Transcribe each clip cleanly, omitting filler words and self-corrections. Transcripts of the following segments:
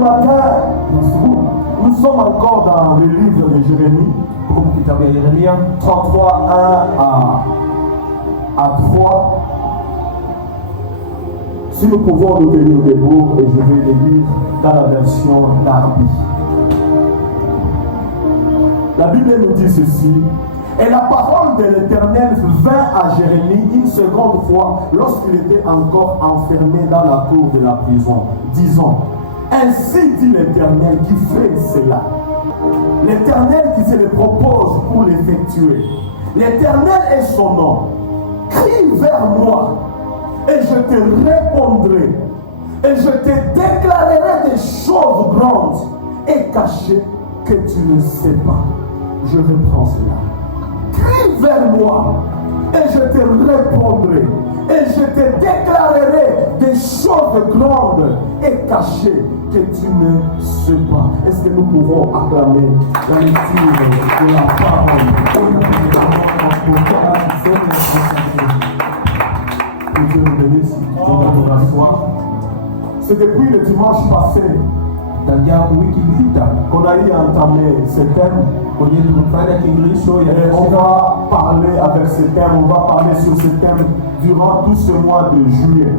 matin, nous sommes encore dans le livre de Jérémie, 33, 1 à 3. Si nous pouvons nous tenir debout, et je vais le lire dans la version Darby. La Bible nous dit ceci. Et la parole de l'Éternel vint à Jérémie une seconde fois lorsqu'il était encore enfermé dans la cour de la prison, disant: ainsi dit l'Éternel qui fait cela. L'Éternel qui se le propose pour l'effectuer. L'Éternel est son nom. Crie vers moi et je te répondrai. Et je te déclarerai des choses grandes et cachées que tu ne sais pas. Je reprends cela. Crie vers moi et je te répondrai. Et je te déclarerai des choses grandes et cachées que tu ne sais pas. Est-ce que nous pouvons acclamer la lecture de la parole? Que Dieu nous bénisse. C'est depuis le dimanche passé qu'on a eu entamé ce thème. Et on va parler avec ce thème, on va parler sur ce thème durant tout ce mois de juillet.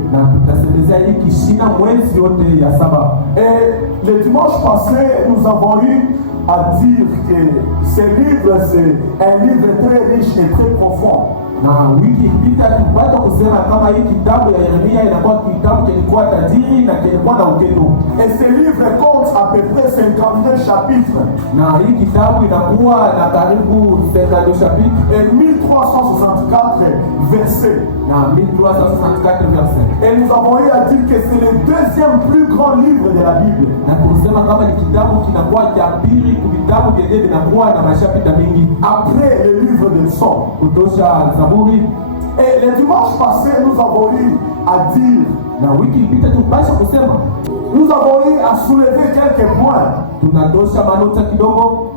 Et le dimanche passé, nous avons eu à dire que ce livre, c'est un livre très riche et très profond. Na wiki ilipita tupata kusema kama hii kitabu ya Yeremia inakuwa kitabu kilikuwa tajiri na kilikuwa na ukendo. Et ce livre compte à peu près 52 chapitres. Na hii kitabu inakuwa na karibu 52 chapitres et 1364 versets. Na 1364 versets. Et nous avons eu à dire que c'est le deuxième plus grand livre de la Bible. Na kusema kama ni kitabu kinakuwa cha pili kwa vitabu vyenye vinakuwa na mashapita mengi après le livre de Psaumes. Kutosha Zaburi. Et le dimanche passé, nous avons eu à dire, na wiki ilipita tupasha kusema, nous avons eu à soulever quelques points. Tunatosha manota kidogo.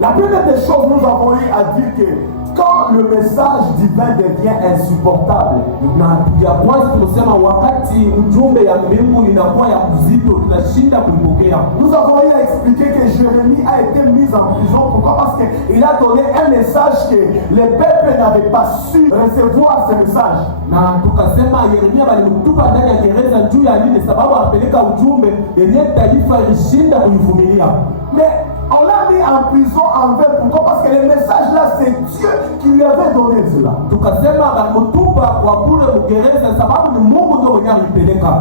La première des choses, nous avons eu à dire que quand le message divin devient insupportable, na ya kwanza tunasema wakati ujumbe ya mbingu inakuwa ya mzito tunashinda kuipokea. Nous avons eu à expliquer que Jérémie a été mis en prison. Pourquoi? Parce qu'il a donné un message que les peuples n'avaient pas su recevoir ce message. Na tukasema Yeremia walimtupa ndani ya gereza juu ya nini? Sababu anapeleka ujumbe yenye taifa lishinda kuivumilia. Mais on l'a mis en prison en vain. Pourquoi? Parce que le message là, c'est Dieu qui lui avait donné cela. Tukasema walimtupa kwa kule mgereza sababu ni Mungu ndio mwenye alipeleka.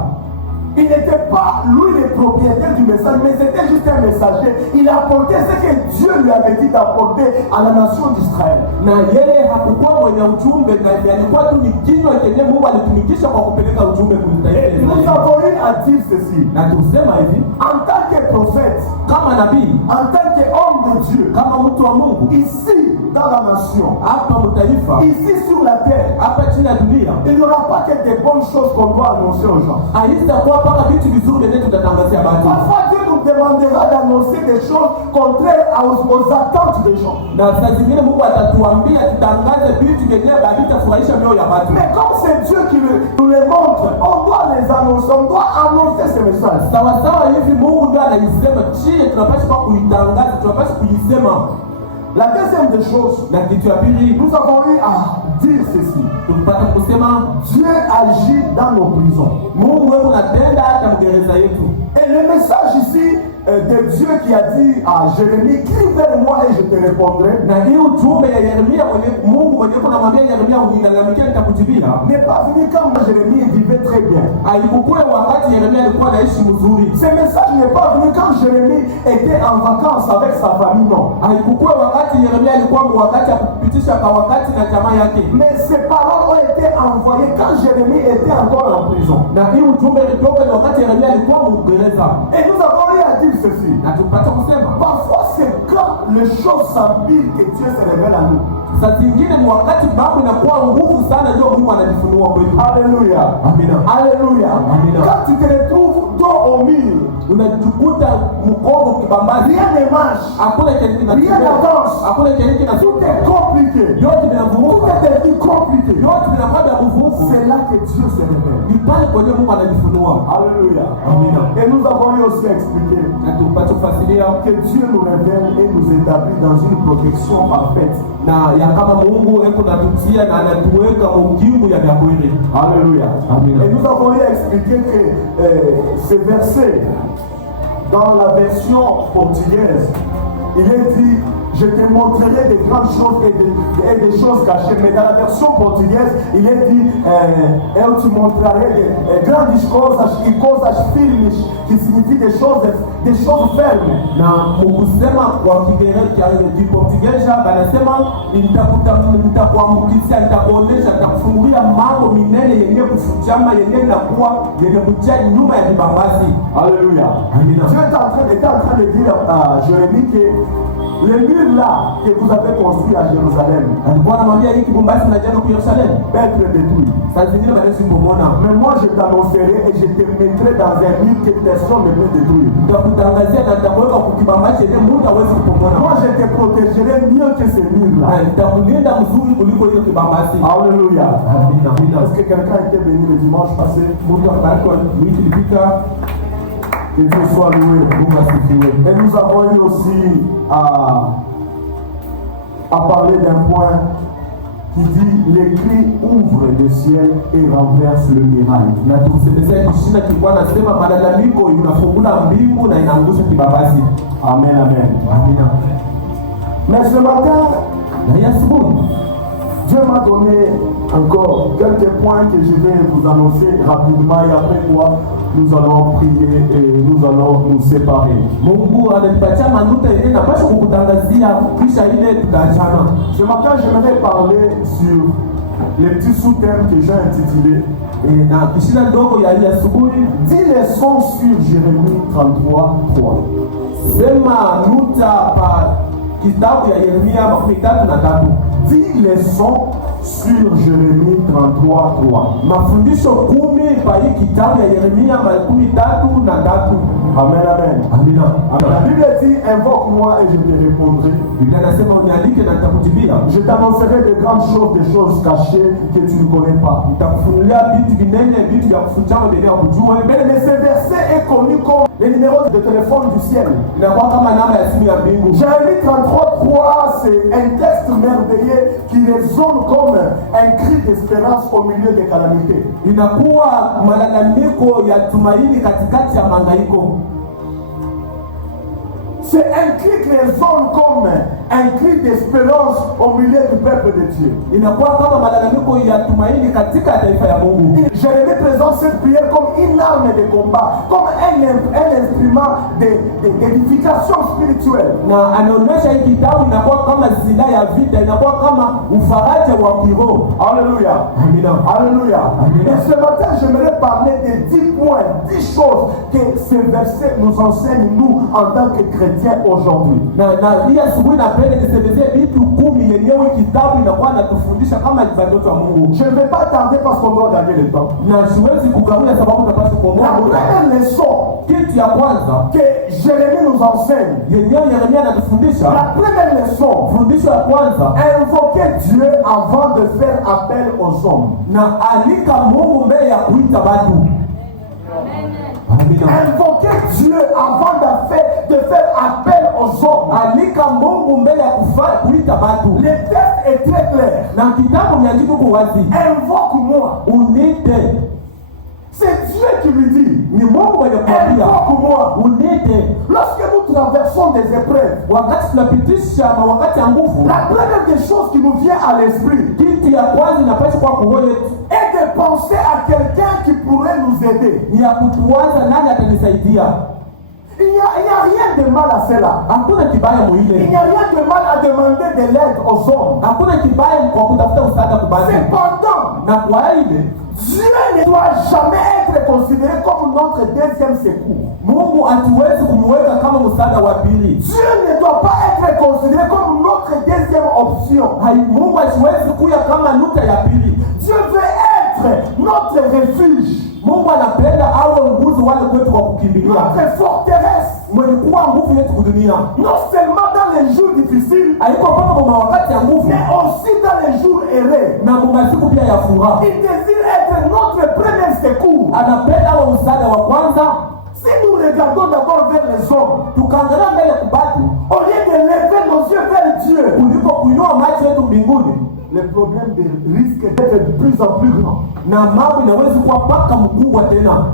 Il n'était pas lui le propriétaire du message, mais c'était juste un messager. Il apportait ce que Dieu lui avait dit d'apporter à la nation d'Israël. Na yeye hakukuwa mwenye ujumbe, na alikuwa tu ni kinywa chenye Mungu alitumikisha kwa kupeleka ujumbe kwa taifa. Nous avons eu à dire ceci. Na tusema hivi, en tant que prophète, kama nabii, en tant qu'homme de Dieu, kama mtu wa Mungu, ici dans la nation, hapa mtaifa, ici sur la terre, hapa chini ya dunia, il n'y aura pas que des bonnes choses qu'on doit annoncer aux gens. Parfois Dieu nous demandera d'annoncer des choses contraires aux attentes des gens. Mais comme c'est Dieu qui nous les montre, on doit les annoncer, on doit annoncer ces messages. La deuxième des choses, nous avons eu à dire ceci. Dieu agit dans nos prisons. Et le message ici de Dieu qui a dit à Jérémie, crie vers moi et je te répondrai, n'est pas venu quand Jérémie vivait très bien. Ce message n'est pas venu quand Jérémie était en vacances avec sa famille, non. Mais ces paroles ont été envoyées quand Jérémie était encore en prison. Et nous avons eu à dire ceci. Parfois c'est quand les choses s'empilent que Dieu se révèle à nous. Alléluia. Amina. Alléluia. Amina. Quand tu te retrouves dos au mur, unajikuta mkono kibambazi, rien ne marche, hakuna kitu rien kinatokea, n'avance, hakuna kitu tout kinatokea, est compliqué, yote tout vinavuruga, est devenu compliqué. yote vinakuwa vya mvurugo. C'est là que Dieu se révèle. Ni pale kwenye Mungu anajifunua. Alléluia. Amina. Et nous avons eu aussi expliqué Na tupate kufasiria que Dieu nous révèle et nous établit dans une protection parfaite. na ya kama Mungu eko natutia na anatuweka mukingu ya vya kweli. Alléluia. Amina. Et nous avons eu expliqué que ce verset, dans la version portugaise, il est dit, je te montrerai des grandes choses et des choses cachées. Mais dans la version portugaise, il est dit, eu te montrerai des grandes coisas firmes, qui signifie des choses fermes. Na mukusema kwa Kiingereza banasema nitakuamkisia, nitakuonesha, nitakufungulia mambo minene yenye kufuchama, yenye nakuwa yenye kujia nyuma ya vibambazi. Alléluia. Amina. Dieu était en train de dire à Jérémie que le mur là que vous avez construit à Jérusalem Alikuwa anamwambia hiki kibambazi kinajenga kwa Yerusalemu, peut être détruit. saa zingine banaweza kupomona. Mais moi je t'annoncerai et je te mettrai dans un mur que personne ne peut détruire. Nitakutangazia na nitakuweka kwa kibambazi yenye mtu hawezi kupomona. Moi je te protégerai mieux que ce mur là. Na nitakulinda mzuri kuliko hiyo kibambazi. Alléluia. Amina. Amina. Est-ce que quelqu'un était venu le dimanche passé? Mungu abariki wiki ilipita. Que Dieu soit loué. Mungu asifiwe. Et nous avons eu aussi à parler d'un point qui dit l'écrit ouvre le ciel et renverse le miracle. Na tukusemezea kishina kilikuwa nasema malalamiko inafungula mbingu na inaangusha kibambazi. Amen, amen. Amina. Mais ce matin, Na hii asubuhi Dieu m'a donné encore quelques points que je vais vous annoncer rapidement et après quoi nous allons prier et nous allons nous séparer. Mungu ananipatia manuta yenyewe napaswa kukutangazia kisha ile tutaachana. Ce matin, j'aimerais parler sur les petits sous-thèmes que j'ai intitulés Na kishina ndogo ya hii asubuhi 10 leçons sur Jérémie 33:3. sema nuta pa kitabu ya Yeremia 33. 10 leçons sur Jérémie 33:3. Mafundisho 10 pa hii kitabu ya Yeremia 33. Amen, amen. Amina. La Amina. Bible dit, invoque-moi et je te répondrai. Biblia inasema uniandike na nitakujibia. Je t'annoncerai de grandes choses, des choses cachées que tu ne connais pas. Nitakufunulia vitu vinene, vitu vya kufichama mbele ya kujua. Mais ce verset est connu comme le numéro de téléphone du ciel. Inakuwa kama namba ya simu ya mbingu. Jérémie 33:3, c'est un texte merveilleux qui résonne comme un cri d'espérance au milieu des calamités. Inakuwa malalamiko ya tumaini katikati ya mangaiko. C'est un cri qui résonne comme un cri d'espérance au milieu du peuple de Dieu. Inakuwa kama malalamiko ya tumaini katika taifa ya Mungu. Jérémie présente cette prière comme une arme de combat, comme un instrument d'édification spirituelle. Na anaonyesha hii kitabu inakuwa kama silaha ya vita, inakuwa kama ufaraja wa kiroho. Alléluia. Amina. Alléluia. Amen. Et ce matin, j'aimerais parler de 10 points, 10 choses que ce verset nous enseigne, nous, en tant que chrétiens aujourd'hui. Na hii asubuhi napenda nisemezie vitu 10 yenyewe kitabu inakuwa natufundisha kama watoto wa Mungu. Je ne vais pas tarder parce qu'on doit gagner le temps. Na siwezi kugawia sababu tunapaswa kuomoa La muda. première leçon Kitu ya kwanza que Jérémie nous enseigne, yenyewe Yeremia anatufundisha, la première leçon, fundisho ya kwanza, invoquer Dieu avant de faire appel aux hommes. na alika Mungu mbele ya kuita watu. Amina. Invoquer Dieu avant de faire appel aux hommes. Alika Mungu mbele ya kuita watu. Le texte est très clair. Na kitabu kiandiko kwa wazi. Invoque-moi. Unite. C'est Dieu qui lui dit. Ni Mungu mwenye kuambia. Invoque-moi. Unite. Lorsque nous traversons des épreuves, Wakati tunapitisha wakati ya nguvu, la première des choses qui nous vient à l'esprit kitu ya kwanza inapaswa kwa kuroho yetu est de penser à quelqu'un qui pourrait nous aider. ni ya kutuwaza nani atanisaidia. Il n'y a rien de mal à cela. Hakuna kibaya Il muile. n'y a rien de mal à demander de l'aide aux hommes. Hakuna kibaya kwa kutafuta msaada kwa basi. Cependant, Na kwa ile Dieu ne doit jamais être considéré comme notre deuxième secours. Mungu hatuwezi kumweka kama msaada wa pili. Dieu ne doit pas être considéré comme notre deuxième option. Mungu hasiwezi kuya kama nuta ya pili. Dieu veut être notre refuge. Mungu anapenda awe nguzo wale kwetu kwa kukimbilia. Notre forteresse. Mwenye kuwa nguvu yetu kudunia. Non seulement dans les jours difficiles, haiko mpaka kwa wakati ya nguvu, mais aussi dans les jours heureux. Na kwa siku pia ya furaha. Il désire être notre premier secours. Anapenda awe msaada wa kwanza. Si nous regardons d'abord vers les hommes, tukaangalia mbele kubatu, au lieu de lever nos yeux vers Dieu, kuliko kuinua macho yetu mbinguni, le problème risque d'être de plus en plus grand. Na mambo inaweza kuwa paka mkubwa tena.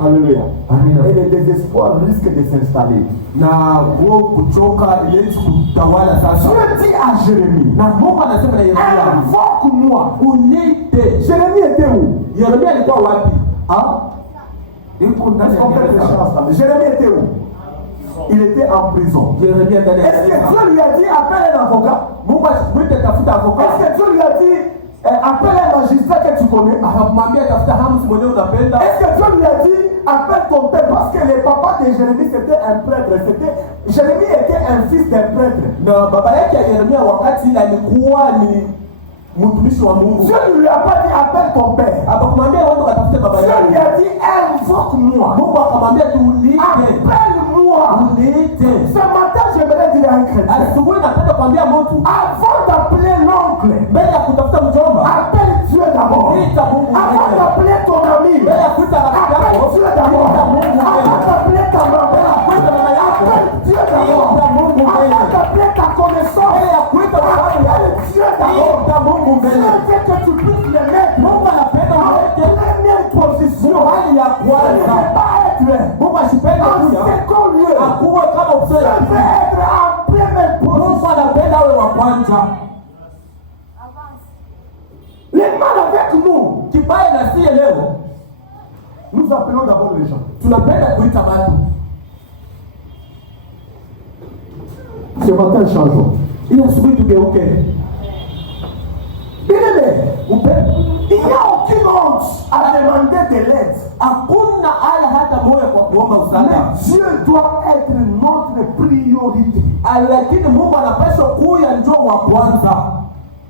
Alléluia. Amen. Et le désespoir risque de s'installer. Na kwa kuchoka ile kutawala sasa. Dieu dit à Jérémie, na Mungu anasema na Yeremia, invoque-moi. Unite. Jérémie était où? Yeremia alikuwa wapi? Jérémie était où? Il était en prison. Est-ce que Dieu lui a dit appelle un avocat? Est-ce que Dieu lui a dit appelle un magistrat que tu connais? Est-ce que Dieu lui a dit appelle ton père? Parce que le papa de Jérémie c'était un prêtre. Jérémie était un fils d'un prêtre. Dieu ne lui a pas dit appelle ton père. Dieu lui a dit invoque-moi. Appelle-moi. Ce matin j'aimerais dire à un chrétien, avant d'appeler l'oncle, appelle Dieu d'abord. Avant d'appeler ton ami, appelle Dieu d'abord. Avant d'appeler ta maman, appelle Dieu d'abord. Avant d'appeler ta connaissance, appelle Dieu d'abord. Dieu veut que tu puisses le mettre en première position. Ce n'est pas être en second lieu. Je veux être en première position. Les mal avec nous, nous appelons d'abord les gens. Ce matin, changeons. Il y a celui qui est OK. Bien-aimé, il n'y a aucune honte à demander de l'aide. Mais Dieu doit être notre priorité.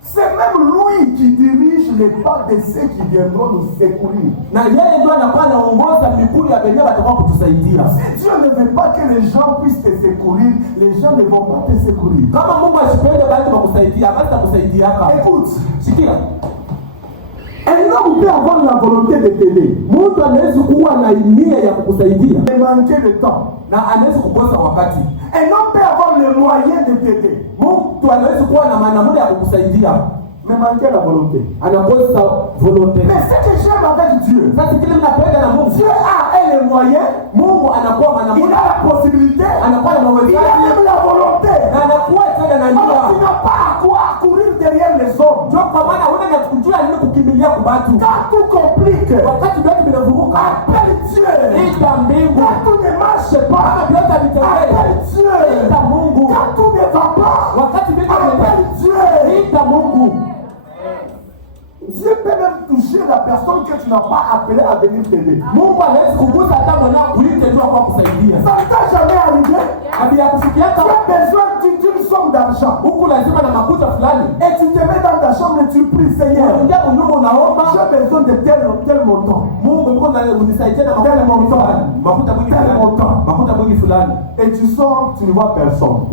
C'est même lui qui dirige les pas de ceux qui viendront nous secourir. Si Dieu ne veut pas que les gens puissent te secourir, les gens ne vont pas te secourir. Écoute, un homme peut avoir la volonté de t'aider, mais manquer de temps. Un homme peut avoir le moyen de t'aider, mais manquer la volonté. Mais ce que j'aime avec Dieu, Dieu a les moyens, il a la possibilité, il a même la volonté. Alors tu n'as pas à courir derrière les hommes. Quand tout complique, appelle Dieu. Quand tout ne marche pas, appelle Dieu. Quand tout ne va pas, appelle Dieu. Dieu peut même toucher la personne que tu n'as pas appelée à venir t'aider. Ça ne t'a jamais arrivé? Tu as besoin d'une somme d'argent. Et tu te mets dans ta chambre et tu pries, Seigneur, j'ai besoin de tel montant. Et tu sors, tu ne vois personne.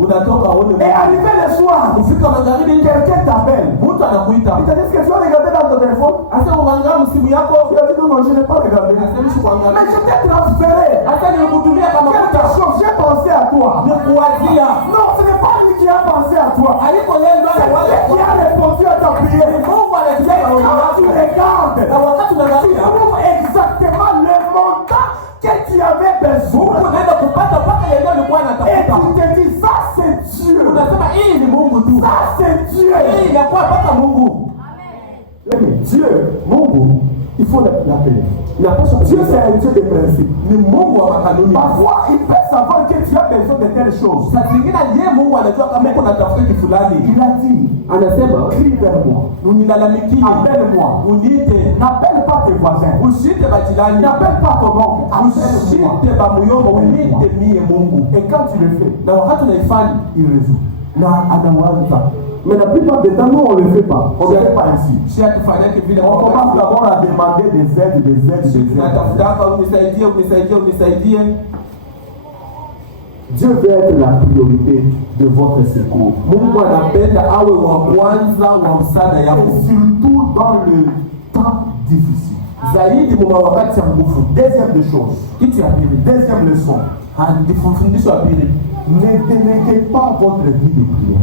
Et arrivé le soir, quelqu'un t'appelle. Il te dit que tu as regardé dans ton téléphone. Tu as dit non, je n'ai pas regardé. Mais je t'ai transféré quelque chose, j'ai pensé à toi. Non, ce n'est pas lui qui a pensé à toi. C'est lui qui a répondu à ta prière. Quand tu regardes, tu trouves exactement le montant que tu avais besoin. Et tu te dis, ça c'est Dieu. Ça c'est Dieu. Dieu, Mungu, il faut l'appeler. Dieu c'est un Dieu de principe. Parfois il peut savoir que tu as besoin de telle chose. Il a dit, crie vers moi, appelle-moi. N'appelle pas tes voisins, n'appelle pas ton oncle, appelle-moi. Et quand tu le fais, il résout. Mais la plupart des temps, nous, on ne le fait pas. On ne le fait pas ainsi. Shi hatufanyake vile. On commence d'abord à demander des aides, des aides, des aides. Tunatafutaka unisaidie. Dieu veut être la priorité de votre secours. Mungu anapenda awe wa kwanza wa msaada yako. Et surtout dans le temps difficile. Zaidi mwa wakati ya nguvu. Deuxième des choses. Kitu ya pili. Deuxième leçon. Fundisho ya pili. Ne déléguez pas votre vie de prière.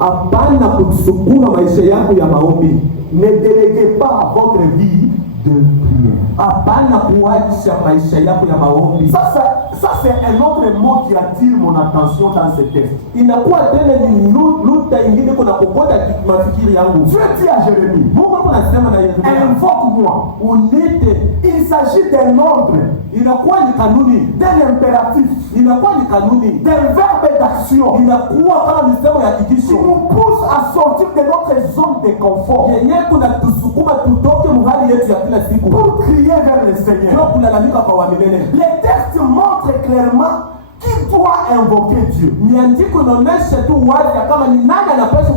Hapana kusukuma maisha yako ya maombi. Ne déléguez pas votre vie de prière. Hapana kuacha maisha yako ya maombi. Ça c'est un autre mot qui attire mon attention dans ce texte. Inakuwa tena ni luta ingine kuna kokota mafikiri yangu. Dieu dit à Jérémie, Mungu anasema na Yeremia, invoque-moi. unite. Il s'agit d'un ordre, Inakuwa ni kanuni, d'un impératif, inakuwa ni kanuni, d'un verbe d'action inakuwa kama misemo ya qui kikisho nous pousse à sortir de notre zone de confort yenye kuna tusukuma tutoke muhali yetu ya kila siku pour crier vers le Seigneur. kwa kulalamika kwa wamilele. Les textes montrent clairement qui doit invoquer Dieu. Miandiko inaonyesha tu wazi ya kama ni nani anapaswa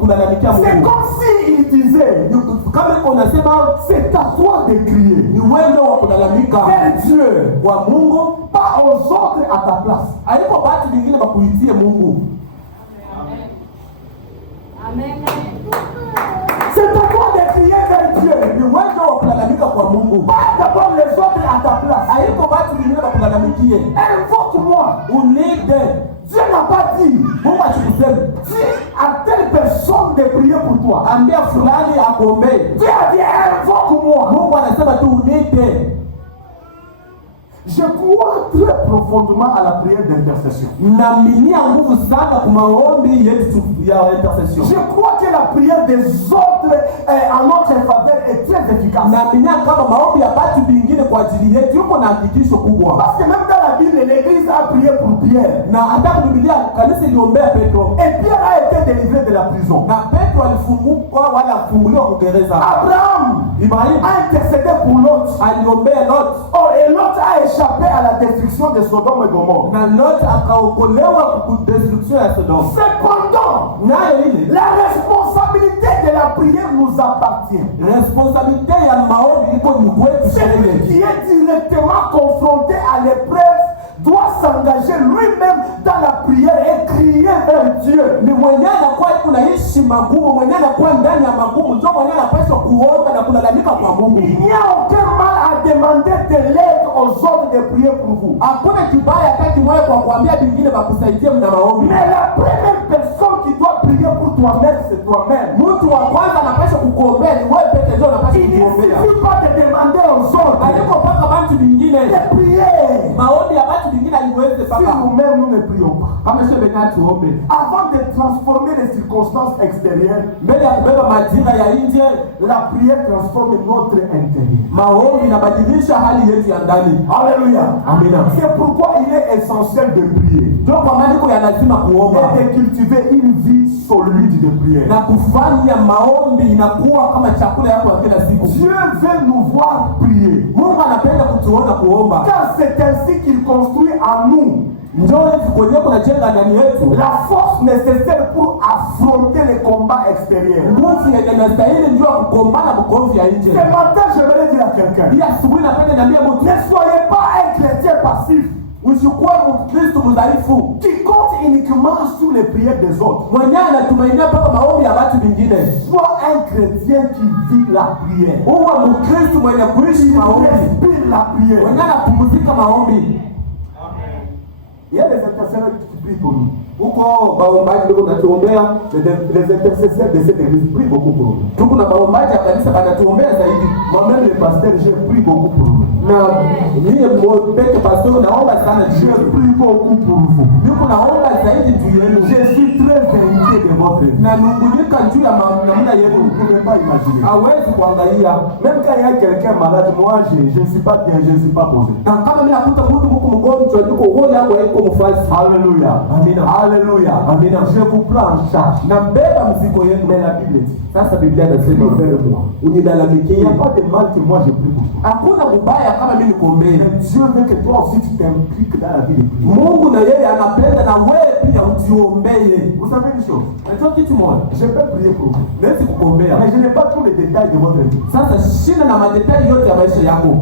kulalamikia C'est Mungu. comme s'il disait, Kama iko unasema c'est à toi de crier ni wewe wa kulalamika vers Dieu, kwa Mungu, pas aux autres à ta place. haiko batu vingine bakuitie Mungu. Amen. C'est à toi de crier vers Dieu, Ni wewe wa kulalamika kwa Mungu, pas d'abord les autres à ta place. haiko batu vingine bakulalamikie. Invoque-moi. Unide. Dieu n'a pas dit, Mungu achikusema dis à telle personne de prier pour toi. ambia fulani akuombee. Dieu a dit, invoque-moi. Mungu anasema tu unite. Je crois très profondément à la prière d'intercession. Naaminia nguvu sana kwa maombi yetu ya intercession. Je crois que la prière des autres en notre faveur est très efficace. Naaminia kama maombi ya batu bingine kwa ajili yetu yuko na hakikisho kubwa. Parce que même dans la Bible, l'Église a prié pour Pierre. Na hata kwa Biblia kanisa iliombea Petro. Et Pierre a été délivré de la prison. Na Petro alifunguka wala kufunguliwa kugereza. Abraham Ibrahim a intercédé pour Lot. aliombea Lot. Oh, et Lot a échappé à la destruction de Sodome et Gomorrhe. Na Lot akaokolewa kwa destruction ya Sodoma. Cependant, Nayo ile la responsabilité de la prière nous appartient. responsabilité ya maombi iko ni kwetu Celui sisi. qui est directement confronté à l'épreuve doit s'engager lui-même dans la prière et crier vers Dieu. Ni mwenye anakuwa kunaishi magumu, mwenye anakuwa ndani ya magumu, ndio mwenye anapaswa kuomba na kulalamika kwa Mungu. Il n'y a aucun mal à demander de l'aide aux autres de prier pour vous. Hakuna kibaya hata kimoja kwa kuambia bingine bakusaidie mna maombi. Mais la première personne qui doit prier pour toi-même, c'est toi-même. Mtu wa kwanza anapaswa kukuombea ni wewe pekee, ndio unapaswa Il ne kukuombea. suffit pas de demander aux autres Haiko paka bantu bingine. de prier. Maombi ya bantu bingine haiwezi Si paka. nous-mêmes nous ne prions pas, Kama sio bena tuombe. avant de transformer les circonstances extérieures, Mbele ya kubeba majira ya nje, la prière transforme notre intérieur. maombi inabadilisha hali yetu ya ndani. Alléluia. Amina. C'est pourquoi il est essentiel de prier Ndio kwa maana iko ya lazima kuomba et de cultiver une vie solide de prière. na kufanya maombi inakuwa kama chakula yako ya kila siku. Dieu veut nous voir prier, Mungu anapenda kutuona kuomba. car c'est ainsi qu'il construit en nous Ndio kwenye kunajenga ndani yetu la force nécessaire pour affronter les combats extérieurs. nguvu yenye inastahili ndio kukombana mgomvi ya nje. Ce matin, je vais dire à quelqu'un, Pia asubuhi napenda niambie mtu ne soyez pas un chrétien passif usikuwe Mkristo mdhaifu qui compte uniquement sur les prières des autres. mwenyewe anatumainia mpaka maombi ya watu wengine. Sois un chrétien qui vit la prière, Uwe Mkristo mwenye kuishi qui maombi, respire la prière. mwenyewe anapumzika maombi. Il y a des intercesseurs qui prient pour nous. Huko baombaji ndio tunatuombea. Les intercesseurs de cette église prient beaucoup pour nous. Tuko na baombaji ya kanisa banatuombea zaidi. Moi-même, le pasteur, je prie beaucoup pour nous. Na mimi peke pastor naomba sana Je juu. prie beaucoup pour vous. Niko naomba zaidi juu yenu. Je suis très inquiet de votre vie. Na nungunika juu ya namna Vous yenu. ne pouvez pas imaginer. Hawezi kuangalia. Même quand il y a quelqu'un malade, moi, je ne suis pas bien, je ne suis pas posé. Na kama mimi nakuta mtu mko mgonjwa chwadiko roho yako haiko mfasi. Alléluia. Amina. Alléluia. Amina. Je vous prends en charge. Na mbeba mzigo yenu. Mais la Bible dit, Sasa Biblia inasema vers moi. Il n'y unilalamikie. a pas de mal que moi je prie pour toi. Hakuna mbaya kama mimi nikuombee. Dieu veut que toi aussi tu t'impliques dans la vie de prière. Mungu na yeye anapenda na wewe pia ujiombee. Vous savez une chose? Unajua kitu moja? Je peux prier pour vous. Nesi kukuombea. Mais je n'ai pas tous les détails de votre vie. Sasa shina na madetali yote ya maisha yako.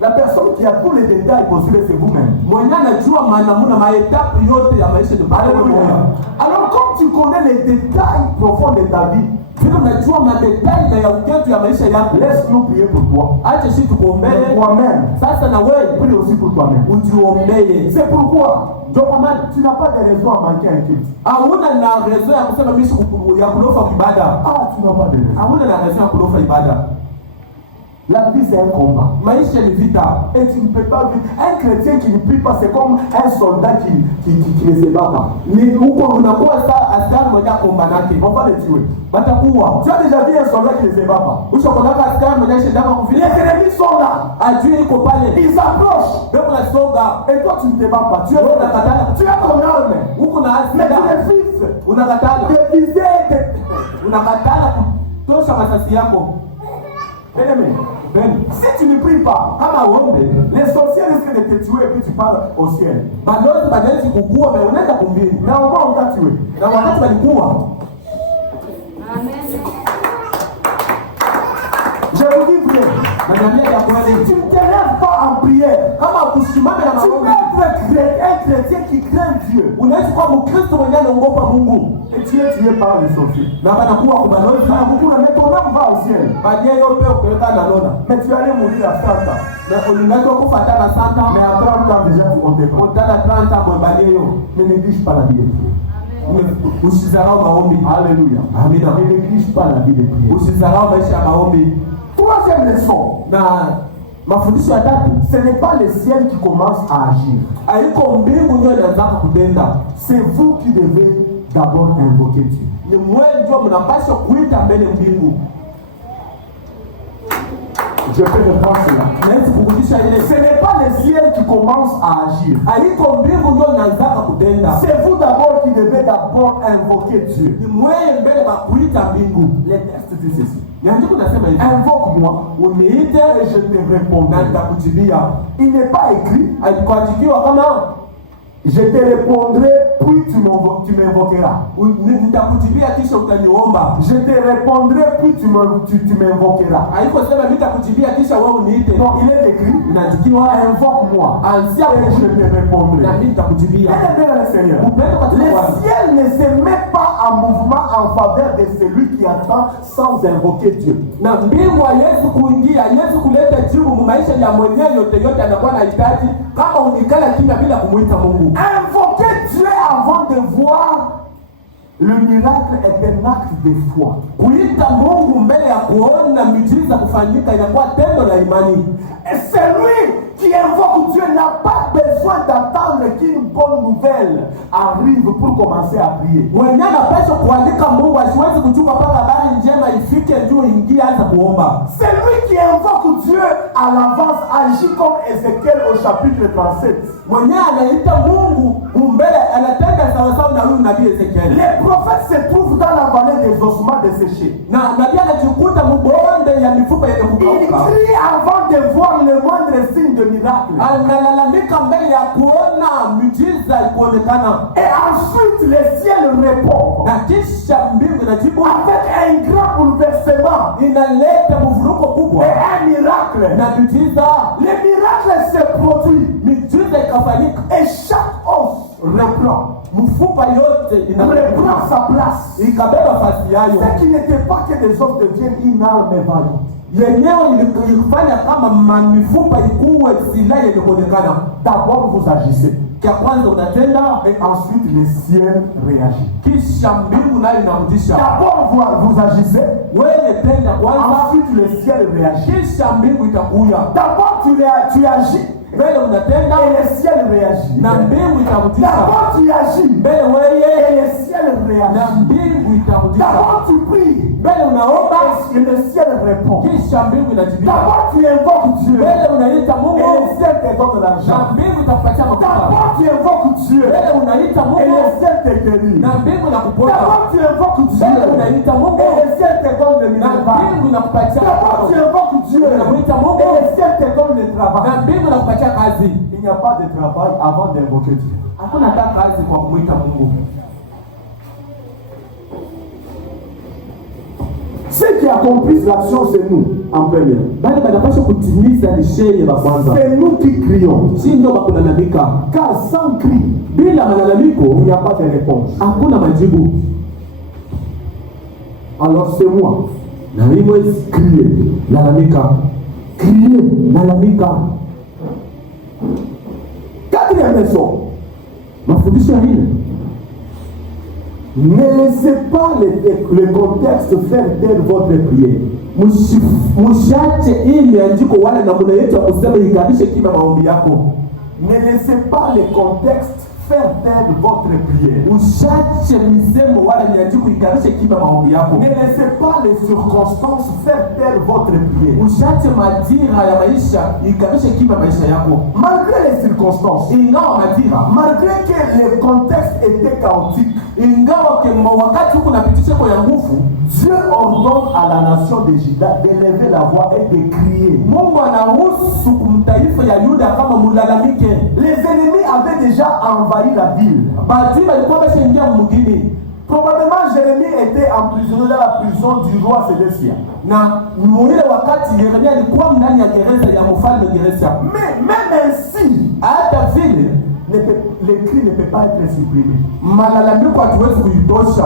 La personne qui a tous les détails possibles, c'est vous-même. Mwenye anajua manamuna maetapu yote ya maisha ni Alléluia. Alors comme tu connais les détails profonds de ta vie, vile unajua madetali na ya uketu ya maisha yako, laisse-nous prier pour toi. acha shi tukuombee. Toi-même, Sasa na wewe prie aussi pour toi-même. ujiombee. C'est pourquoi Ndio maana tu n'as pas de raison à manquer un culte. hauna na rezo ya kusema mimi ya kulofa ibada. Ah, tu n'as pas de raison. Hauna na rezo ya kulofa ibada. La vie, c'est un combat. Maisha ni vita. Et tu ne peux pas vivre. Un chrétien qui ne prie pas, c'est comme un soldat qui ne se bat pas. Ni huko unakuwa saa askari mwenye kombanake. On va le tuer. Batakuwa. Tu as déjà vu un soldat qui ne se bat pas. Ushakonaka askari mwenye shindama Les kuvile. ennemis sont là. Ajui iko pale. Ils approchent. Beko na soga. Et toi, tu ne te bats pas. Tu as ton arme. Huko na Mais tu asida. refuses Unakatala. de viser tes... Unakatala kutosha masasi yako. Bien-aimé, si tu ne pries pas, Kama uombe, les sorciers risquent de te tuer et puis tu parles au ciel. balozi banaweza kukua na unaenda kumbini. Mais au moins, on t'a tué. Na wakati walikuwa, Je vous dis bien, na jamii ya si kweli, tu ne te lèves pas en prière, kama kusimama na tu peux maombi, être un chrétien qui craint Dieu. unaweza kuwa Mkristo mwenye anaogopa Mungu. Et tu es tué par les sorciers. Na banakuwa kubalozi, Ah, beaucoup de mais ton âme va au ciel. baadaye yote upeleka na lona. Mais tu allais mourir à 30 ans. Na ulingako kufuatana Mais santa, à 30 ans déjà, on te bat. utana 30 mwebali hiyo. Ne néglige pas la vie de prière. Usizarau maombi. Alléluia. Amina. Ne néglige pas la vie de prière. Usizarau maisha ya maombi. Troisième leçon. Na mafundisho ya tatu, Ce n'est pas le ciel qui commence à agir. haiko mbingu ndio inaanza kutenda. C'est vous qui devez d'abord invoquer Dieu. Ni mwewe ndio mnapaswa kuita mbele mbingu. Je peux reprendre cela. Naweza kukudisha ile. Ce n'est pas le ciel qui commence à agir. Haiko mbingu ndio inaanza kutenda. C'est vous d'abord qui devez d'abord invoquer Dieu. Ni mwewe mbele ba kuita mbingu. Les textes disent ceci. Niandiko nasema hivi. Invoque-moi Uniite et je te na répondrai. nitakujibia. Il n'est pas écrit, Haikuandikiwa kama je te répondrai, puis tu m'invoqueras. nitakujibia kisha utaniomba. Je te répondrai, puis tu m'invoqueras. Haiko sema nitakujibia kisha wewe uniite. Non, il est écrit, Inaandikiwa invoque-moi ansia et je te répondrai. na mimi nitakujibia. Bien aimé le Seigneur, Upendo katika le Bwana. ciel ne se met pas en mouvement en faveur de celui qui attend sans invoquer Dieu. Na mbingu haiwezi kuingia, haiwezi kuleta jibu mu maisha ya mwenyewe yote anakuwa anahitaji kama unikala kimya bila kumuita Mungu. Invoquer Dieu avant de voir le miracle est un acte de foi. Kuita Mungu mbele ya kuona miujiza kufanyika inakuwa tendo la imani. Et celui qui invoque Dieu n'a pas besoin d'attendre qu'une bonne nouvelle arrive pour commencer à prier. Mwenye anapaswa kuandika Mungu asiwezi kuchunga mpaka habari njema ifike juu ingie anza kuomba. Celui qui invoque Dieu à l'avance agit comme Ézéchiel au chapitre 37. Mwenye anaita Mungu mbele anatenda sawasawa na huyu nabii Ezekiel. Les prophètes se trouvent dans la vallée des ossements desséchés. Na nabii anajikuta mbonde ya mifupa yenye Il kukauka. crie avant de voir le moindre signe de miracle. Analalamika mbele ya kuona miujiza kuonekana. Et ensuite le ciel répond Na kisha mbingu inajibu avec un grand bouleversement inaleta mvuruko kubwa et un miracle. na miujiza. Le miracle se produit Miujiza ikafanyika, et chaque os reprend mfupa yote reprend sa place. ikabeba fasi yayo. Ce qui n'était pas que des os deviennent une arme vaillante. Yenyewe ilifanya kama mifupa ikuwe silaha yenye kuonekana. D'abord vous agissez Kia kwanza unatenda et ensuite le ciel réagit. kisha mbingu nayo inarudisha. D'abord vous agissez, Wewe tenda kwanza ensuite le ciel réagit. kisha mbingu itakuya. D'abord tu agis Mbele unatenda et le ciel réagit. na mbingu itarudisha. D'abord tu agis Mbele et wewe le ciel na réagit. mbingu itarudisha. D'abord tu pries. Mbele unaomba Et le ciel répond. kisha mbingu inajibia. D'abord tu invoques Dieu. Mbele unaita Mungu Et le ciel te donne na l'argent. mbingu itakupatia mafuta. D'abord tu invoques Dieu. Mbele unaita Et Mungu le ciel te guérit. na mbingu inakuponya. D'abord tu invoques Dieu. Mbele unaita Mungu Et le ciel te donne le na minéral. mbingu inakupatia. D'abord tu invoques Dieu. Unamuita Et Mungu le ciel te donne le travail. na mbingu inakupatia kazi. Il n'y a pas de travail avant d'invoquer Dieu. Hakuna hata kazi kwa kumuita Mungu. Ceux qui accomplissent l'action, c'est nous, en premier. Bali banapaswa kutimiza lisheni la kwanza. C'est nous qui crions. Si ndio bakulalamika. Car sans cri, Bila malalamiko il n'y a pas de réponse. hakuna majibu. Alors c'est moi. Na hii mwezi Crier. lalamika. Crier. Lalamika. Quatrième leçon. Mafundisho ya hili. Ne laissez pas le contexte faire taire votre prière. Mushache hii miandiko wala namna yetu ya kusema ikalishe kima maombi yako. Ne laissez pas le contexte faire taire votre prière. Ushache misemo wala miandiko ikalishe kima maombi yako. Ne laissez pas les circonstances faire taire votre prière. Ushache majira ya maisha ikalishe kima maisha yako. Malgré les circonstances, Ingawa majira, malgré que le contexte était chaotique, ingawa wakati huko napitisha kwa ya nguvu, Dieu ordonne à la nation de Juda d'élever la voix et de crier. Mungu anahusu kumtaifa ya Yuda kama mulalamike. Les ennemis avaient déjà envahi la ville. Badui walikuwa wameshaingia mjini. Probablement Jérémie était emprisonné dans la prison du roi Sédécia. Na mwile wakati Yeremia alikuwa ndani ya gereza ya mfalme Gereza. Mais même ainsi, Hata vile le cri ne peut pas être supprimé. malalamiko hatuwezi kuitosha.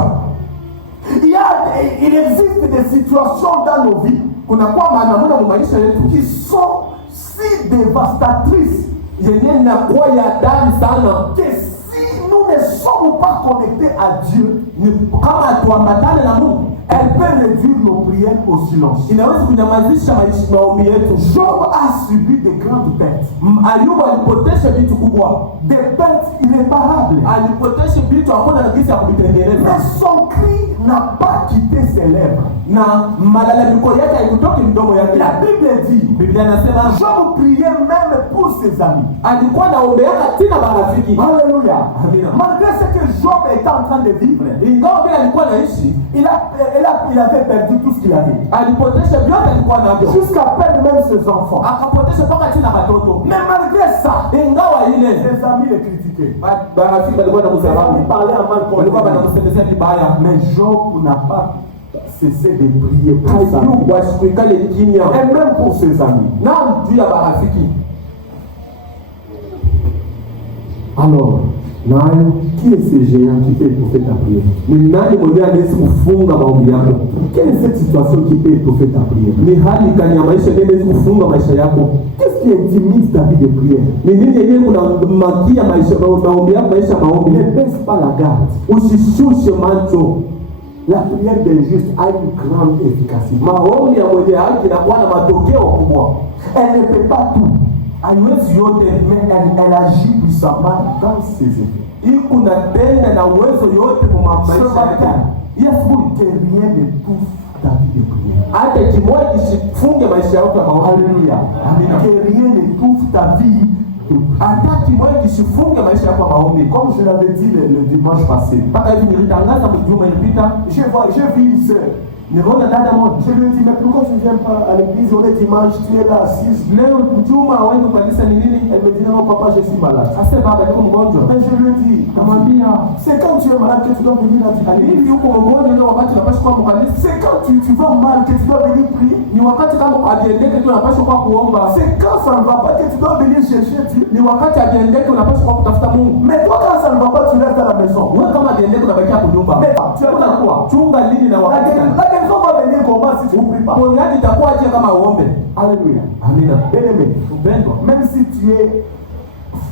Il existe des situations dans nos vies Kuna kwa maana mu maisha yetu qui sont si dévastatrices yenye inakuwa ya ndani sana que si nous ne sommes pas connectés à Dieu, kama tuambatane na Mungu, elle peut réduire nos prières au silence. inaweza kunyamazisha maombi yetu. Job a subi de grandes pertes. Ayubu alipotesha vitu kubwa, Des pertes irréparables. alipotesha vitu hakuna na gisi ya kuvitengeneza, Mais son cri n'a pas quitté ses lèvres. na malalamiko yake haikutoki mdomo yake. La Bible dit, Biblia inasema Job priait même pour ses amis. alikuwa naombeaka tena marafiki. Alléluia. Amina. Malgré ce que Job était en train de vivre, Ingawa vile alikuwa naishi, il avait perdu tout ce qu'il avait. alipotesha vyote alikuwa navyo, Jusqu'à perdre même ses enfants. akapotesha mpaka tena watoto. Mais malgré ça, Ingawa ile ses amis le critiquaient. marafiki walikuwa na Ses amis msalamu, parlaient en mal contre walikuwa lui. wanamsemezea vibaya. Mais Job n'a pas cessé de prier pour sa vie. Ayubu asikuikale kimya, Et même pour ses amis. na juu ya marafiki. Alors, Naël, qui est ce géant qui peut étouffer ta prière? Ni nani mwenye anaweza kufunga maombi yako? Quelle est cette situation qui peut étouffer ta prière? Ni hali gani ya maisha ndiyo inaweza kufunga maisha yako? Qu'est-ce qui intimide ta vie de prière? Ni nini yenyewe kunamakia maisha maombi yako, maisha maombi? Ne baisse pas la garde. Usishushe macho. La prière des justes a une grande efficacité. Maombi ya mwenye haki inakuwa na matokeo kubwa. Elle ne peut pas tout, Haiwezi yote, mais elle agit puissamment dans ses effets. iko na tenda na uwezo yote kwa maisha yake. Yesu, que rien n'étouffe ta vie de prière. Hata kimoja kisifunge maisha yako ya maombi. Alléluia. Amina. Que rien n'étouffe ta vie de prière. Hata kimoja kisifunge maisha yako ya maombi. Comme je l'avais dit le dimanche passé, Mpaka hivi nilitangaza mjuma ilipita, j'ai vu une sœur. niliona dada moja. Je lui ai dit, mais pourquoi tu ne viens pas à l'église? On est dimanche, tu es là assise. Leo mjuma waende kanisa ni nini? Elle me dit, non, papa, je suis malade. Ase baba niko mgonjwa. Mais je lui ai dit, Namwambia c'est quand tu es malade que tu dois venir à l'église. hivi huko mgonjwa ndio wakati unapaswa kuwa mkanisa. C'est quand tu vas mal que tu dois venir prier. Ni wakati kama ajiendeke tu unapaswa kuwa kuomba. C'est quand ça ne va pas que tu dois venir chercher Dieu. Ni wakati ajiendeke unapaswa kuwa kutafuta Mungu. Mais toi, quand ça ne va pas, tu restes à la maison. Wewe kama ajiendeke unabakia kunyumba. Mais tu as Unakuwa chunga lini na wakati gani? la guérison va venir comment si tu ne pries pas. Ponyaji itakuwa aje kama uombe. Alléluia. Amina. Bien-aimé, Mpendwa, même si tu es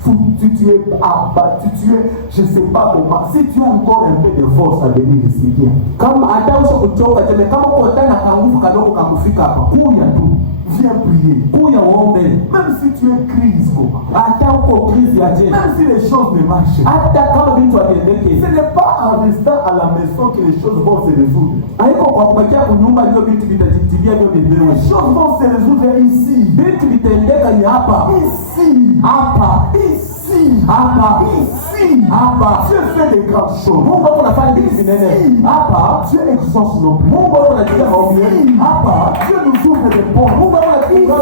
fou, si tu es abattu, tu es, je ne sais pas comment, si tu as encore un peu de force à venir ici, viens. kama hata usho kuchoka tena, kama uko tena kanguvu kadogo kakufika hapa, kuya tu. Viens prier. Kuya uombe. Même si tu es crise, Hata uko crise ya je. même si les choses ne marchent pas, Hata kama vitu haviendeki. ce n'est pas en restant à la maison que les choses vont se résoudre. Haiko kwa kubakia kunyumba ndio vitu vitajitibia ndio vyenyewe. Les choses vont se résoudre ici. Vitu vitaendeka ni hapa. Ici. Hapa. Ici. Hapa. Ici. Hapa. Dieu fait des grandes choses. Mungu anafanya vitu vinene. Hapa. Dieu exauce nos prières. Mungu anajibu maombi yetu. Hapa. Dieu nous ouvre des portes. Mungu anajibu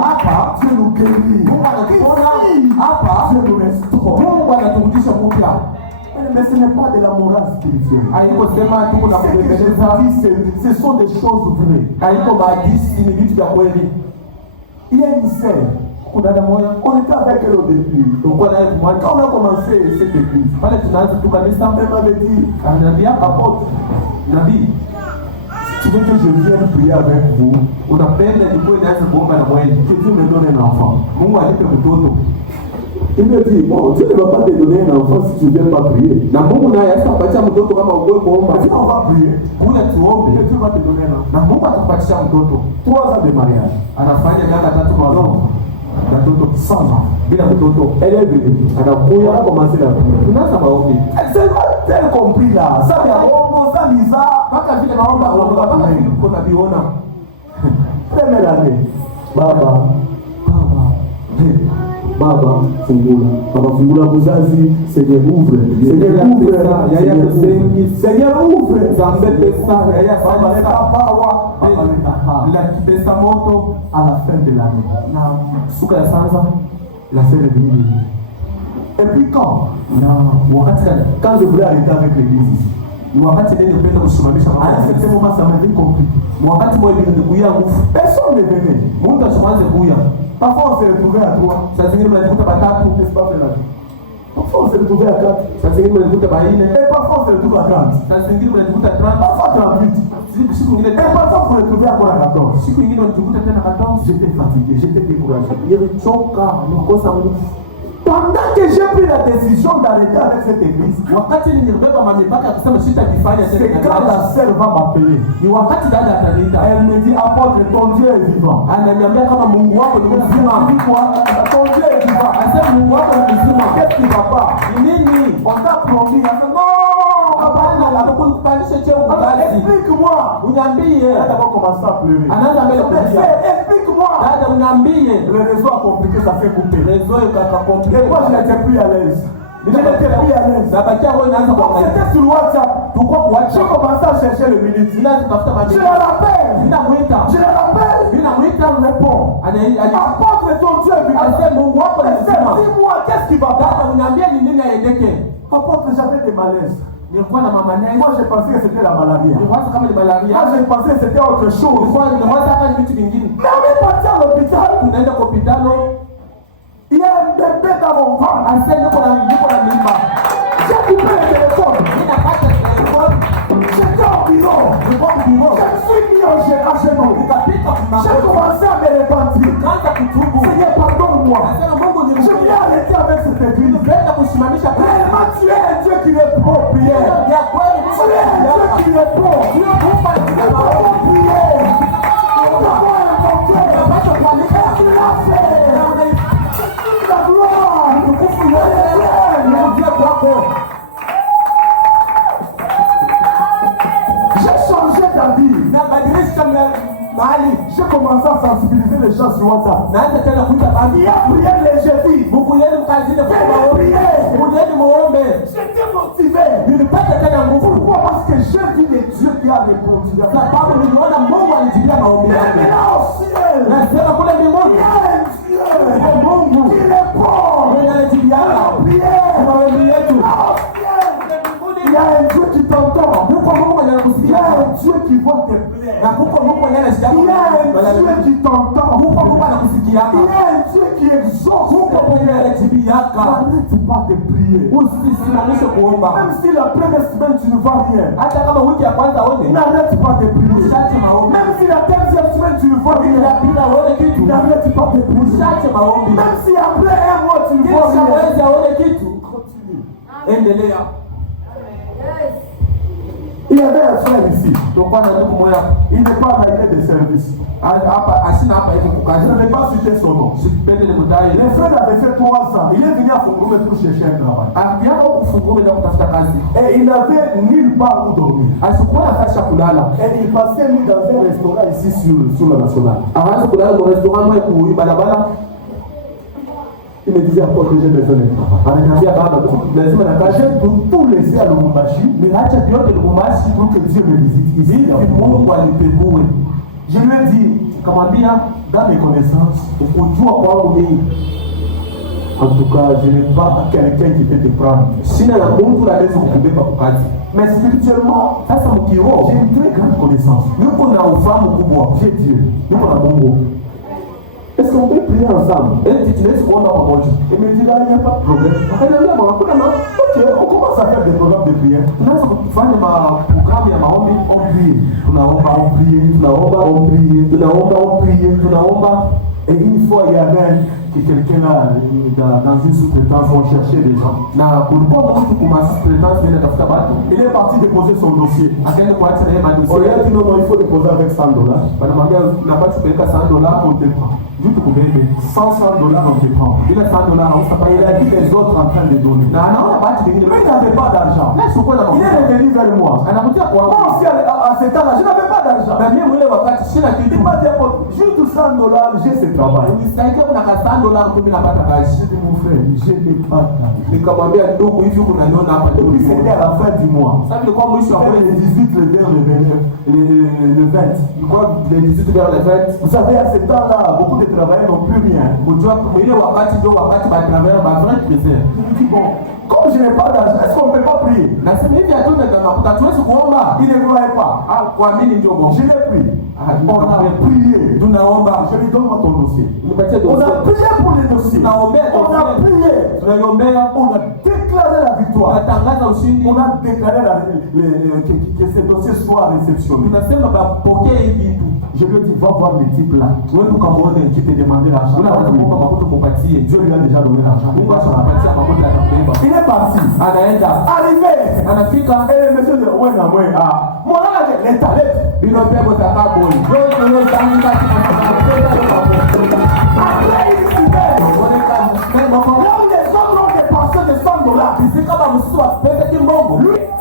hapa. Dieu nous guérit. Mungu anatupona hapa. Dieu nous restaure. Mungu anaturudisha mpya. Mais ce n'est pas de la morale spirituelle. Haiko sema tuko na Ce que je kubembeleza. vous dis, ce sont des choses vraies. Haiko maadisi, ni vitu vya kweli. Il y a une sœur. On était avec elle au début. Tulikuwa naye kumwacha. Quand on a commencé cette église, Pale tunaanza tu kanisa, elle m'avait dit, ananiambia apôtre, nabii, tu veux que je vienne prier avec vous, unapenda nikuwe nianze kuomba na mwenye. que Dieu me donne un enfant. Mungu anipe mtoto. Il me dit, bon, Dieu ne va pas te donner un enfant si tu ne viens pas prier. Na Mungu naye atakupatia mtoto kama ukoe kuomba. Dieu, on va prier. Kuja tuombe. Et Dieu va te donner un enfant. Na Mungu atakupatia mtoto. 3 ans de mariage. Anafanya miaka 3 kwa roho. Na mtoto Sans enfant. bila mtoto. Elle est venue. Anakuya On a commencé la prière. tunaanza maombi. Elle s'est pas compris là. Ça vient bongo, ça misa. Mpaka vile naomba mpaka vile uko na biona. Première année. Baba. Baba fungula. Baba fungula mzazi. Seigneur ouvre. Seigneur ouvre. Yaya kusengi. Seigneur ouvre. Zambe pesa. Yaya Baba leta sana. power. Baba leta power. La kipesa moto. À la fin de l'année. Na suka ya sanza. La sœur est venue. Et puis quand? Na wakati gani? Quand je voulais arrêter avec l'église ici. Ni wakati nini upenda kusimamisha À un mambo. certain moment, ça m'avait compliqué. Wakati mmoja nilikuya nguvu. Personne ne venait. Mungu ashaanze kuya. Parfois, on s'est retrouvé à 3. Saa zingine mnajikuta batatu. N'est-ce pas, Félix? Parfois, on s'est retrouvé à 4. Saa zingine mnajikuta baine. Et parfois, on s'est retrouvé à 30. Saa zingine mnajikuta 30. Parfois, 38. Siku nyingine Et parfois, on s'est retrouvé encore à 14. siku nyingine mnajikuta tena 14. J'étais fatigué, j'étais découragé. Nilichoka, nikosa Mungu. Pendant que j'ai pris la décision d'arrêter avec cette église, Wakati nilibeba mamipaka ya kusema sitajifanya c'est tena quand na la sœur va m'appeler. ni wakati dada ataniita. Elle me dit, apôtre, ton Dieu est vivant. Ananiambia kama Mungu wako ni mzima. Ton Dieu est vivant. Asema Mungu wako ni mzima. Qu'est-ce qui va pas? Ni nini? On t'a promis. Elle dit, non, Hapana, nakukupandisha cheo kazi. explique-moi. Uniambie. Elle a d'abord commencé à pleurer. Anaanza mbele kulia. Explique-moi. Dada uniambie. Le réseau a compliqué, ça fait couper. Rezo kaka compliqué. Et moi, je n'étais plus à l'aise. Je n'étais plus à l'aise. Na bakia wewe inaanza kuangalia. C'était sur WhatsApp. Tukua J'ai kuacha. commencé à chercher le minute. Nina tutafuta Je mabili. la rappelle. Ninamuita. Je la rappelle. Ninamuita Réponds. Apôtre, ton Dieu est vivant. Asema Mungu wako ni mzima. Dis-moi, qu'est-ce qui va pas? Dada uniambie ni nini aendeke. Apôtre, j'avais des malaises. Nilikuwa na mama naye. Moi, j'ai pensé que c'était la maladie. Niliwaza kama ni malaria. Moi, j'ai pensé que c'était autre chose. Niliwaza kama ni vitu vingine. Mais on est parti à l'hôpital. Tunaenda kwa hospitali. Il y a un bébé dans mon ventre. Asema niko na mimba. J'ai coupé le téléphone. Ninapata telefoni. J'étais au bureau. Nilikuwa kwa bureau. Je me suis mis à genoux. Nikapita J'ai kumagoti. commencé à me repentir. Nikaanza kutubu. Seigneur, pardonne-moi. Nasema Mungu Je niruhusu. voulais arrêter avec cette église. Nipenda kusimamisha kazi. Réellement, tu es un Dieu qui répond aux prières. Ya kweli Tu es un Dieu qui répond. Mungu Mungu Nous anajibu avons maombi. prié. Nous avons invoqué. Tunapaswa kuandika. Et tu l'as fait. La gloire. Utukufu Et yote le ciel. nirudie kwako. J'ai changé d'avis. Nabadilisha mahali. J'ai commencé à sensibiliser les gens sur WhatsApp. Naanza tena kuita Il basi. y a prié les jeudis. Mungu yenu mkazile kwa Venez maombi. prier. Mungu yenu muombe. J'étais motivé. Nilipata tena nguvu. Pourquoi? Parce que j'ai vu les dieux qui a répondu. Sababu niliona Mungu alijibia maombi Mais yangu. maintenant au ciel, Nasema kule il y mbinguni. a un Dieu Mungu. qui répond. Mwenye anajibiana. Prière. Maombi yetu. Là au ciel, il y a un Dieu qui t'entend. Kuko Mungu mwenye Il y anakusikia. a un Dieu qui voit tes plaies. Na kuko Mungu mwenye anasikia. Il y a un Dieu qui t'entend. Kuko Mungu anakusikia. Il y a un Dieu qui exauce. Kuko mwenye anajibiaka. N'arrête pas de prier. Usisimamishe kuomba. Même si la première semaine tu ne vois rien, Hata kama wiki ya kwanza one. n'arrête pas de prier. Usiache maombi. Même si la deuxième semaine tu ne vois rien, Bila uone kitu. n'arrête pas de prier. Usiache maombi. Même si après un mois tu ne vois Kisha rien, wezi aone kitu. continue. Endelea. y avait un frère ici. Tulikuwa na ndugu mmoja Il n'est pas arrivé de service. hapa asina hapa hivi Je kukazi. ne vais pas citer son nom. Sipende ni mudai. Le frère avait fait 3 ans. Il est venu à Fungurume pour chercher un travail. Akienda kufungua na kutafuta kazi. Et il n'avait nulle part où dormir. Asikuwa nafasha kulala. Et il passait lui dans un restaurant ici sur la nationale. Akaanza kulala kwa restaurant moja kwa barabara. Il me disait encore que j'ai besoin d'un travail. Ananiambia baba, lazima na kazi. J'ai tout laissé à Lubumbashi. Niacha vyote Lubumbashi Pour que Dieu me visite ici. ili Mungu anipegue. Je lui ai dit, Nikamwambia dans mes connaissances, ukujua kwangu mimi en tout cas, je n'ai pas quelqu'un qui peut te prendre. sina na mtu anaweza kukubeba kwa kazi. Mais spirituellement, Sasa mkiroho j'ai une très grande connaissance. niko na ufahamu kubwa. J'ai Dieu. Niko na Mungu. Est-ce qu'on peut prier ensemble? Eti tunaweza kuomba pamoja. Il me dit là, il n'y a pas de problème. Akaniambia mama, kuna Ok, on commence à faire des programmes de prière. tunaweza kufanya programu ya maombi. On prie. Tunaomba, on prie, tunaomba, On prie. tunaomba, on prie, tunaomba. Et une fois, il y avait quelqu'un là, dans une sous-traitance, on cherchait des gens. Na kulikuwa mtu kumasi sous-traitance nenda tafuta watu. Il est parti déposer son dossier. Akaenda kuacha na yeye On madosi. lui a dit non, non, il faut déposer avec $100. Wanamwambia napata kupeleka $100 On te prend. vitu kubebe. $100, on te prend. Bila $100 hautapata. Il a dit les autres en train de donner. Na anaona watu wengine Mais il n'avait pas d'argent. na sikuwa na Il est mafuta. revenu vers moi. Anakuja kwa Moi aussi, à ce temps-là, je n'avais pas d'argent. na mimi mwile wakati sina Il kitu. m'a dit, juste $100, j'ai ce travail. Nisaidia kuna $100 mimi napata kazi. J'ai dit, mon frère, je n'ai pas d'argent. Nikamwambia ndugu, hivi kunaniona hapa ndugu. Puis c'était à la fin du mois. Sasa ilikuwa mwisho wa Le mwezi. 18, le 20, le 29, le 20. Ilikuwa le 18 vers le 20. Vous savez, à ce temps-là, beaucoup de travailleurs n'ont plus rien. Kujua ile wakati ndio wakati ba travailler ba 20 plaisir. Je me dis, bon, comme je n'ai pas d'argent, est-ce qu'on ne peut pas prier? Nasema hivi hatuna mafuta tuwezi kuomba. Il ne croyait pas. Ah, kuamini ndio bongo. Je l'ai pris. Ah, On a prié. tunaomba. Je lui donne ton dossier. Nipatie On a dossier. prié pour les dossiers. Tunaombea On a dossier. prié. Tunaiombea. On a déclaré la victoire. Tunatangaza ushindi. On a déclaré que ces dossiers soient réceptionnés. Tunasema bapokee hivi vitu. Je lui ai dit, va voir les types là. Wewe ukamwone Qui te demandait l'argent. ule wanakuomba mafuta kupatie. Dieu lui a déjà donné l'argent. Mungu atakupatia mafuta atakubeba. Il est parti. Anaenda. Arrivé. Anafika. Et le monsieur dit, ouais, non, ouais, ah. Mon âge, les talents. Bino pepo takaboli. Yote yote tangu kati na Après, il s'y met. Là où les autres ont dépensé de $100,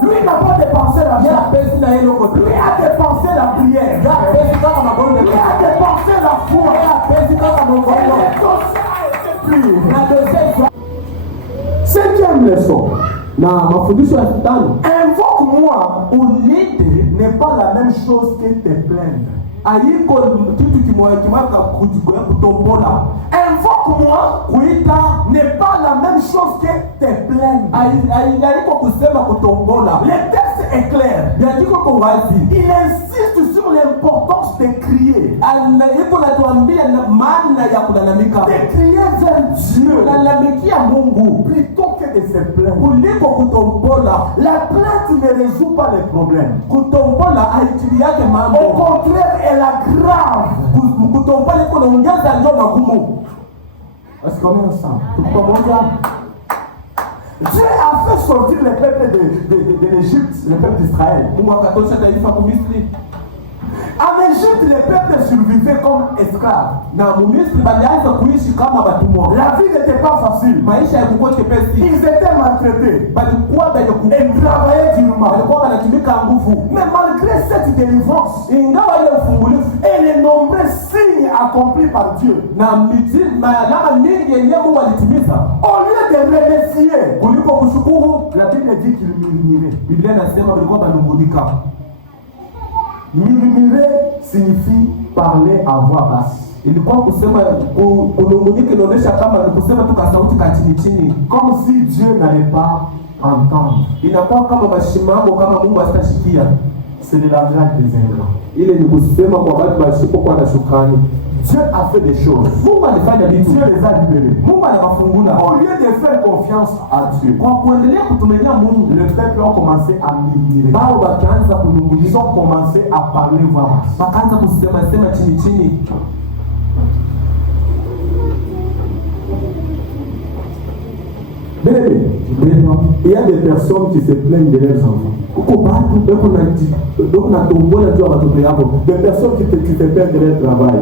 lui n'a pas dépensé l'argent. Lui a dépensé la prière. Lui a dépensé la foi. Et le dossier a été plié. Cinquième leçon. na mafundisho ya tano. Invoque-moi unite n'est pas la même chose que te plaindre. Haiko kitu kimoja kimoja kutombola. Invoque-moi Kuita n'est pas la même chose que te plaindre. haiko kusema kutombola. Le texte est clair. Yandiko kwa wazi. Il insiste sur l'importance de crier. Iko natuambia maana ya kulalamika. De crier vers Dieu Kulalamikia Mungu plutôt que de se plaindre. kuliko kutombola. La plainte ne résout pas les problèmes. Kutombola haitili yake Au mambo. contraire, elle aggrave. Kutombola iko naongeza ndio magumu. Est-ce qu'on est ensemble? Tuko pamoja. Dieu a fait sortir le peuple de l'Égypte, le peuple d'Israël. Mungu akatosha taifa kwa Misri. En Égypte, les peuples survivaient comme esclaves. Na Misri balianza kuishi kama watumwa. La vie n'était pas facile. Maisha yalikuwa kepesi. Ils étaient maltraités. Balikuwa Ils travaillaient durement. walikuwa wanatumika nguvu. Mais malgré cette délivrance Ingawa ile ufungulifu et les nombreux signes accomplis par Dieu, na alama mingi yenyewe Mungu alitimiza, au lieu de remercier, kuliko kushukuru, la Bible dit qu'ils murmuraient. Biblia inasema walikuwa wananungunika. Murmurer signifie parler à voix basse. Ilikuwa kusema kunungunika inaonyesha kama ni kusema tu kwa sauti ka chini chini, Comme si Dieu n'allait pas entendre. inakuwa kama mashimango kama Mungu asitashikia. C'est de la blague des ingrats. Ile ni kusema kwa watu wasipokuwa na shukrani. Dieu a fait des choses. Mungu alifanya vitu, Dieu les a libérés. Mungu anawafungula. Au lieu de faire confiance à Dieu, Kwa kuendelea kutumainia Mungu, le peuple a commencé à murmurer. bao wakaanza Ils kunungunika, ont commencé à parler voix basse. wakaanza kusema sema chini chini. Il y a des personnes qui se plaignent de leurs enfants. Des personnes qui se plaignent de leur travail.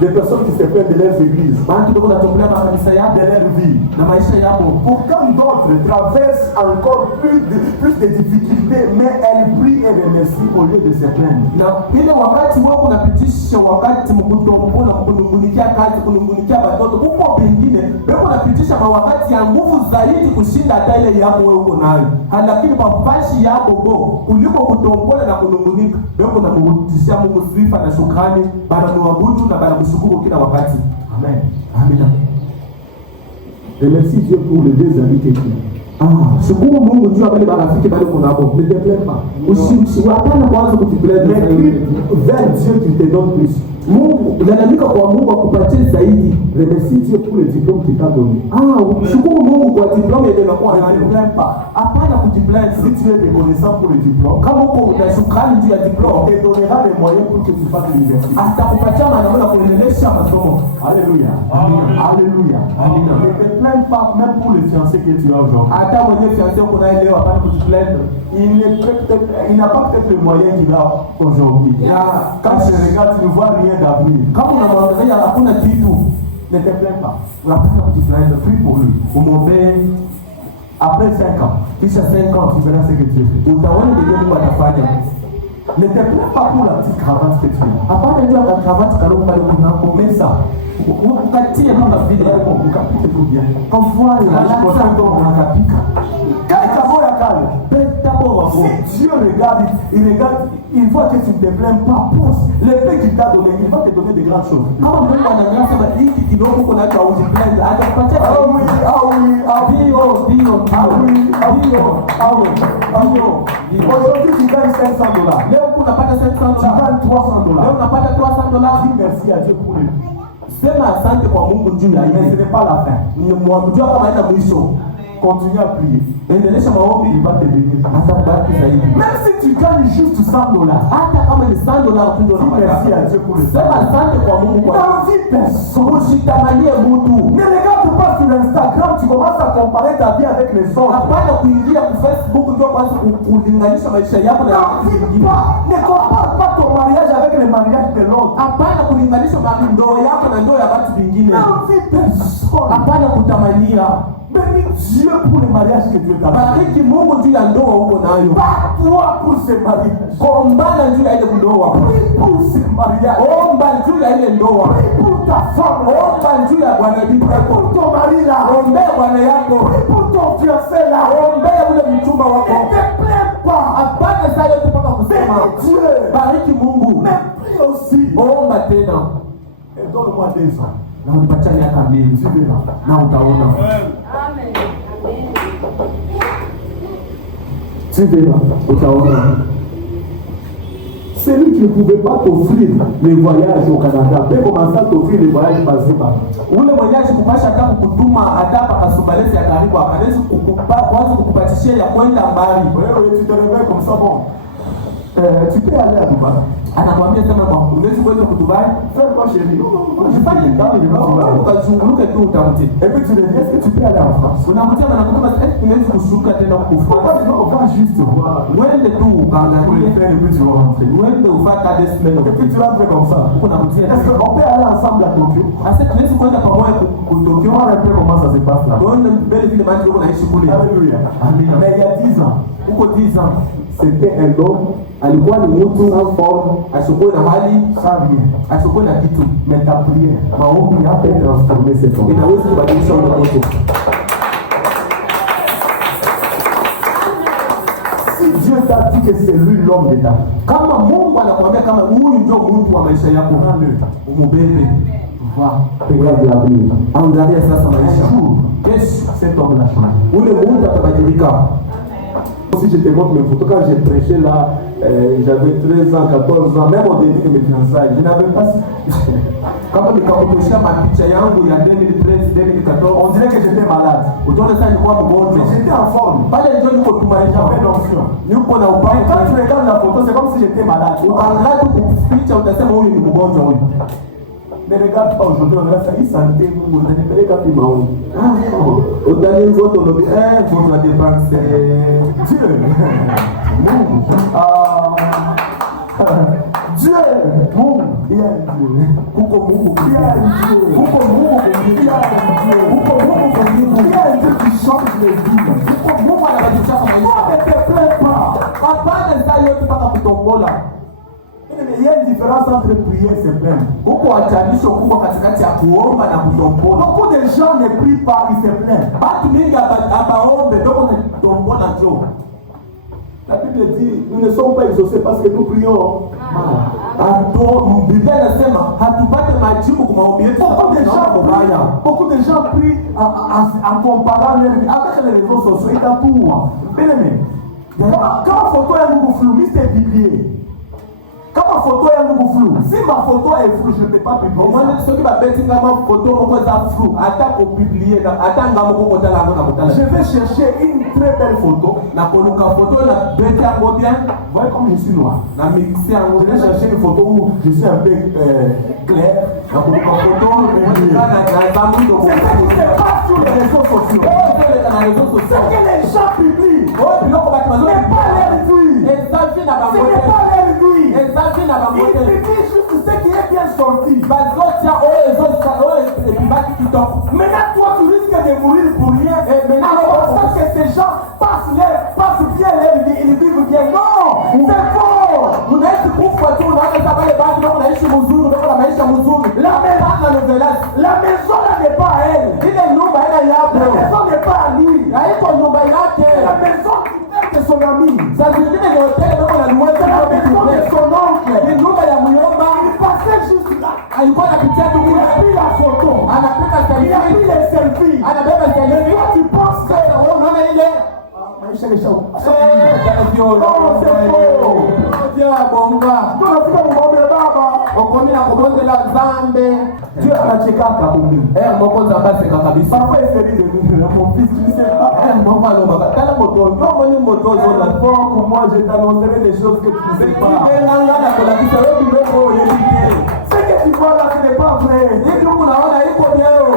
Des personnes qui se plaignent de leurs églises, de leur vie. Pourtant d'autres traversent encore plus de difficultés, mais elles prient et remercient au lieu de se plaindre. Amen. Amina. Remercie Dieu pour les deux amis que tu as. Shukuru Mungu juu ya wale marafiki bado kuna hapo. Ne te plains pas. Hapana kuanza kujiplain. Mais crie vers Dieu qui te donne plus. Mungu lalamika kwa Mungu akupatie zaidi. Remercie Dieu pour le diplôme qu'il t'a donné. Shukuru Mungu kwa diploma ile unakuwa nayo. Ne te plains pas. Hapana kujiplain. Si tu es reconnaissant pour le diplôme, Kama uko na shukrani juu ya diploma, on te donnera les moyens pour que tu fasses l'université. atakupatia maneno ya kuendelesha masomo. Alléluia. Alléluia. Amina. Ne te plains pas même pour le fiancé que tu as aujourd'hui. Hata mwenye fiancé uko naye leo hapana kujiplain. Il n'a pas peut-être le moyen qu'il a aujourd'hui. Quand je regarde, tu ne vois rien d'avenir. Kama unamwangalia hakuna kitu, Ne te plains pas. unapaswa kujiplain. Prie pour lui. Umwombee. Après 5 ans, Kisha 5 ans tu verras ce que Dieu fait. utaona ndio Mungu atafanya. Ne te plains pas pour la petite cravate que tu as. Hapana ndio akakavati kalongo pale kunako. Mais ça, Ukatie kama vile. ukapike tout bien. Comme voilà, Je crois que on a piqué. Quand il y a calme, si Dieu regarde, il voit que tu ne te plains pas. Pousse. Le paix qu'il t'a donné, il va te donner de grandes choses. Kama Mungu anaangalia hiki kidogo kuna hata ujiplain, atakupatia Ah oui, ah oui, ah oui. ndio. Ah oui, ah oui, ah oui, ah oui. Aujourd'hui, tu gagnes $500. Leo unapata Tu $700. gagnes $300. Leo unapata $300. Dis merci à Dieu pour lui. Sema asante kwa Mungu juu ya Mais ce hili. n'est pas la fin. Mwamjua kama haina mwisho. Continue à prier. Endelesha maombi, Il va te bénir. atakubariki zaidi. Même si tu gagnes juste $100, Hata kama ni $100 tu ndio dis merci unapata. à Dieu pour le Sema $100. asante kwa Mungu kwa N'envie personne. usitamanie mtu. Ne regarde pas sur Instagram, tu commences à comparer ta vie avec les autres. Hapana kuingia kwa Facebook ndio kwanza kulinganisha maisha yako na N'envie wengine. pas. Ne compare pas ton mariage avec le mariage de l'autre. Hapana kulinganisha ndoa yako na ndoa ya watu wengine. N'envie personne. Hapana kutamania. Bénis Dieu pour le mariage que Dieu t'a donné. Bariki Mungu juu ya ndoa uko nayo. Bats-toi pour ce mariage. Kombana juu ya ile ndoa. Prie pour ce mariage. Omba juu ya ile ndoa. Prie pour ta femme. Omba juu ya bwana bibi Prie yako. pour ton mari là. Ombea bwana yako. Prie pour ton fiancé là. Ombea ule mchumba Ne wako. te plains pas. Hapana saa yote mpaka kusema. Bénis Dieu. Bariki Mungu. Mais prie aussi. Omba tena. Et donne-moi 2 ans. Na unipatia miaka 2. Tu verras. Na utaona. Tu verras. Utaona. Celui qui ne pouvait pas t'offrir les voyages au Canada peut commencer à t'offrir les voyages passés par là. Ule mwenyeji kupasha hata kukutuma hata hapa Kasubalesi ya karibu akaweza kwanza kukupatishia ya kwenda mbali. Oui, tu te réveilles comme ça, bon. Tu peux aller à Dubaï. Anakuambia sema kwa unaweza kwenda kudubai. Fais-moi chérie. Usifanye kama ni mambo ukazunguluke tu utamti. Et puis tu lui dis, est-ce que tu peux aller en France? Unamtia na kutuma tunaweza kushuka tena Pourquoi kufuata. tu vas pas juste voir? Mwende tu Pour ukaangalie. les faire et puis tu vas rentrer. Mwende ufata des semaines. Et puis tu rentres comme ça. Kuna mtia. Est-ce qu'on peut aller ensemble à Tokyo? Asa tunaweza kwenda pamoja ku Tokyo. Vois un peu comment ça se passe là. Mwende mbele vile maji yako naishi kule. Alléluia. Amina. Mais il y a 10 ans, Huko 10 ans. c'était un homme Alikuwa ni mtu en forme, asikuwe na hali, sans rien. asikuwe na kitu. Mais ta prière, Maombi il a fait transformer cet homme. inaweza kubadilisha ule mtu. Si Dieu t'a dit que c'est lui l'homme de ta vie, Kama Mungu anakuambia kama huyu ndio mtu wa maisha yako, umubebe. regarde la Bible. Angalia sasa maisha. Un jour, Kesho cet homme l'a changé. ule mtu atabadilika. Si je te montre mes photos, quand j'ai prêché là, j'avais 13 ans, 14 ans, même au début de mes fiançailles, je n'avais pas. Kama nikakutoshia mapicha yangu ya 2013, 2014, On dirait que j'étais malade. utaona sasa nilikuwa Mais mgonjwa. j'étais en forme. Pale ndio niko tumaisha. J'avais l'onction. Yuko na Mais upako. quand tu regardes la photo, c'est comme si j'étais malade. Ukaangalia tu kuficha utasema huyu ni mgonjwa huyu. Ne regarde pas aujourd'hui, on regarde ça, il santé, vous ne n'avez pas pris maou. Autant une vote, on lobby, vote à dépenser. Dieu, Dieu, Mungu, il y a Dieu. Kuko Mungu, il y a Dieu. Kuko Mungu, il y a Dieu. Kuko Mungu, il y a Dieu qui change les vies. Kuko Mungu anabadilisha maisha. Ne te plains pas. Hapana saa yote mpaka kutombola. Il y a une différence entre prier et se plaindre. Huko achanisho kubwa katikati ya kuomba na kutombola. Beaucoup de gens ne prient pas, ils se plaignent. Batu mingi abaombe doko na kutombola njoo. La Bible dit, nous ne sommes pas exaucés parce que nous prions. Biblia inasema hatupate majibu kwa maombi yetu. Beaucoup de gens prient en comparant avec les réseaux sociaux. Ils t'entourent. Bien aimé, quand photo est un flou, c'est biblié. Quand ma photo est un flou, si ma photo est floue, je ne peux pas publier. Moi, ceux qui m'appellent ma photo, c'est flou. Attends pour publier. Je vais chercher une très belle photo. Na koluka photo na bête en bien. Voyez comme je suis noir. Na mixé en je vais chercher une photo où je suis un peu clair. Na koluka photo c'est ce qui se passe sur les réseaux sociaux. C'est que les gens publient. Mais pas leur vie. Ce n'est pas leur vie. Ils publient juste ce qui est bien sorti. Maintenant, toi, tu risques de mourir pour rien. Alors, parce que ces gens passent bien leur vie, ils vivent bien. Non, c'est faux. La maison là n'est pas à elle. La maison n'est pas à lui. La maison de son ami. C'est la maison de son oncle. Il passait juste là. Il a pris la photo. Il a pris les selfies. Et toi tu penses que maisha les gens. Dieu anachekaka kumbi. Mokonza baseka kabisa. Parfois il se dit de nous, mon fils, tu sais pas. Moi je t'annoncerai des choses que tu ne sais pas. Ce que tu vois là, ce n'est pas vrai.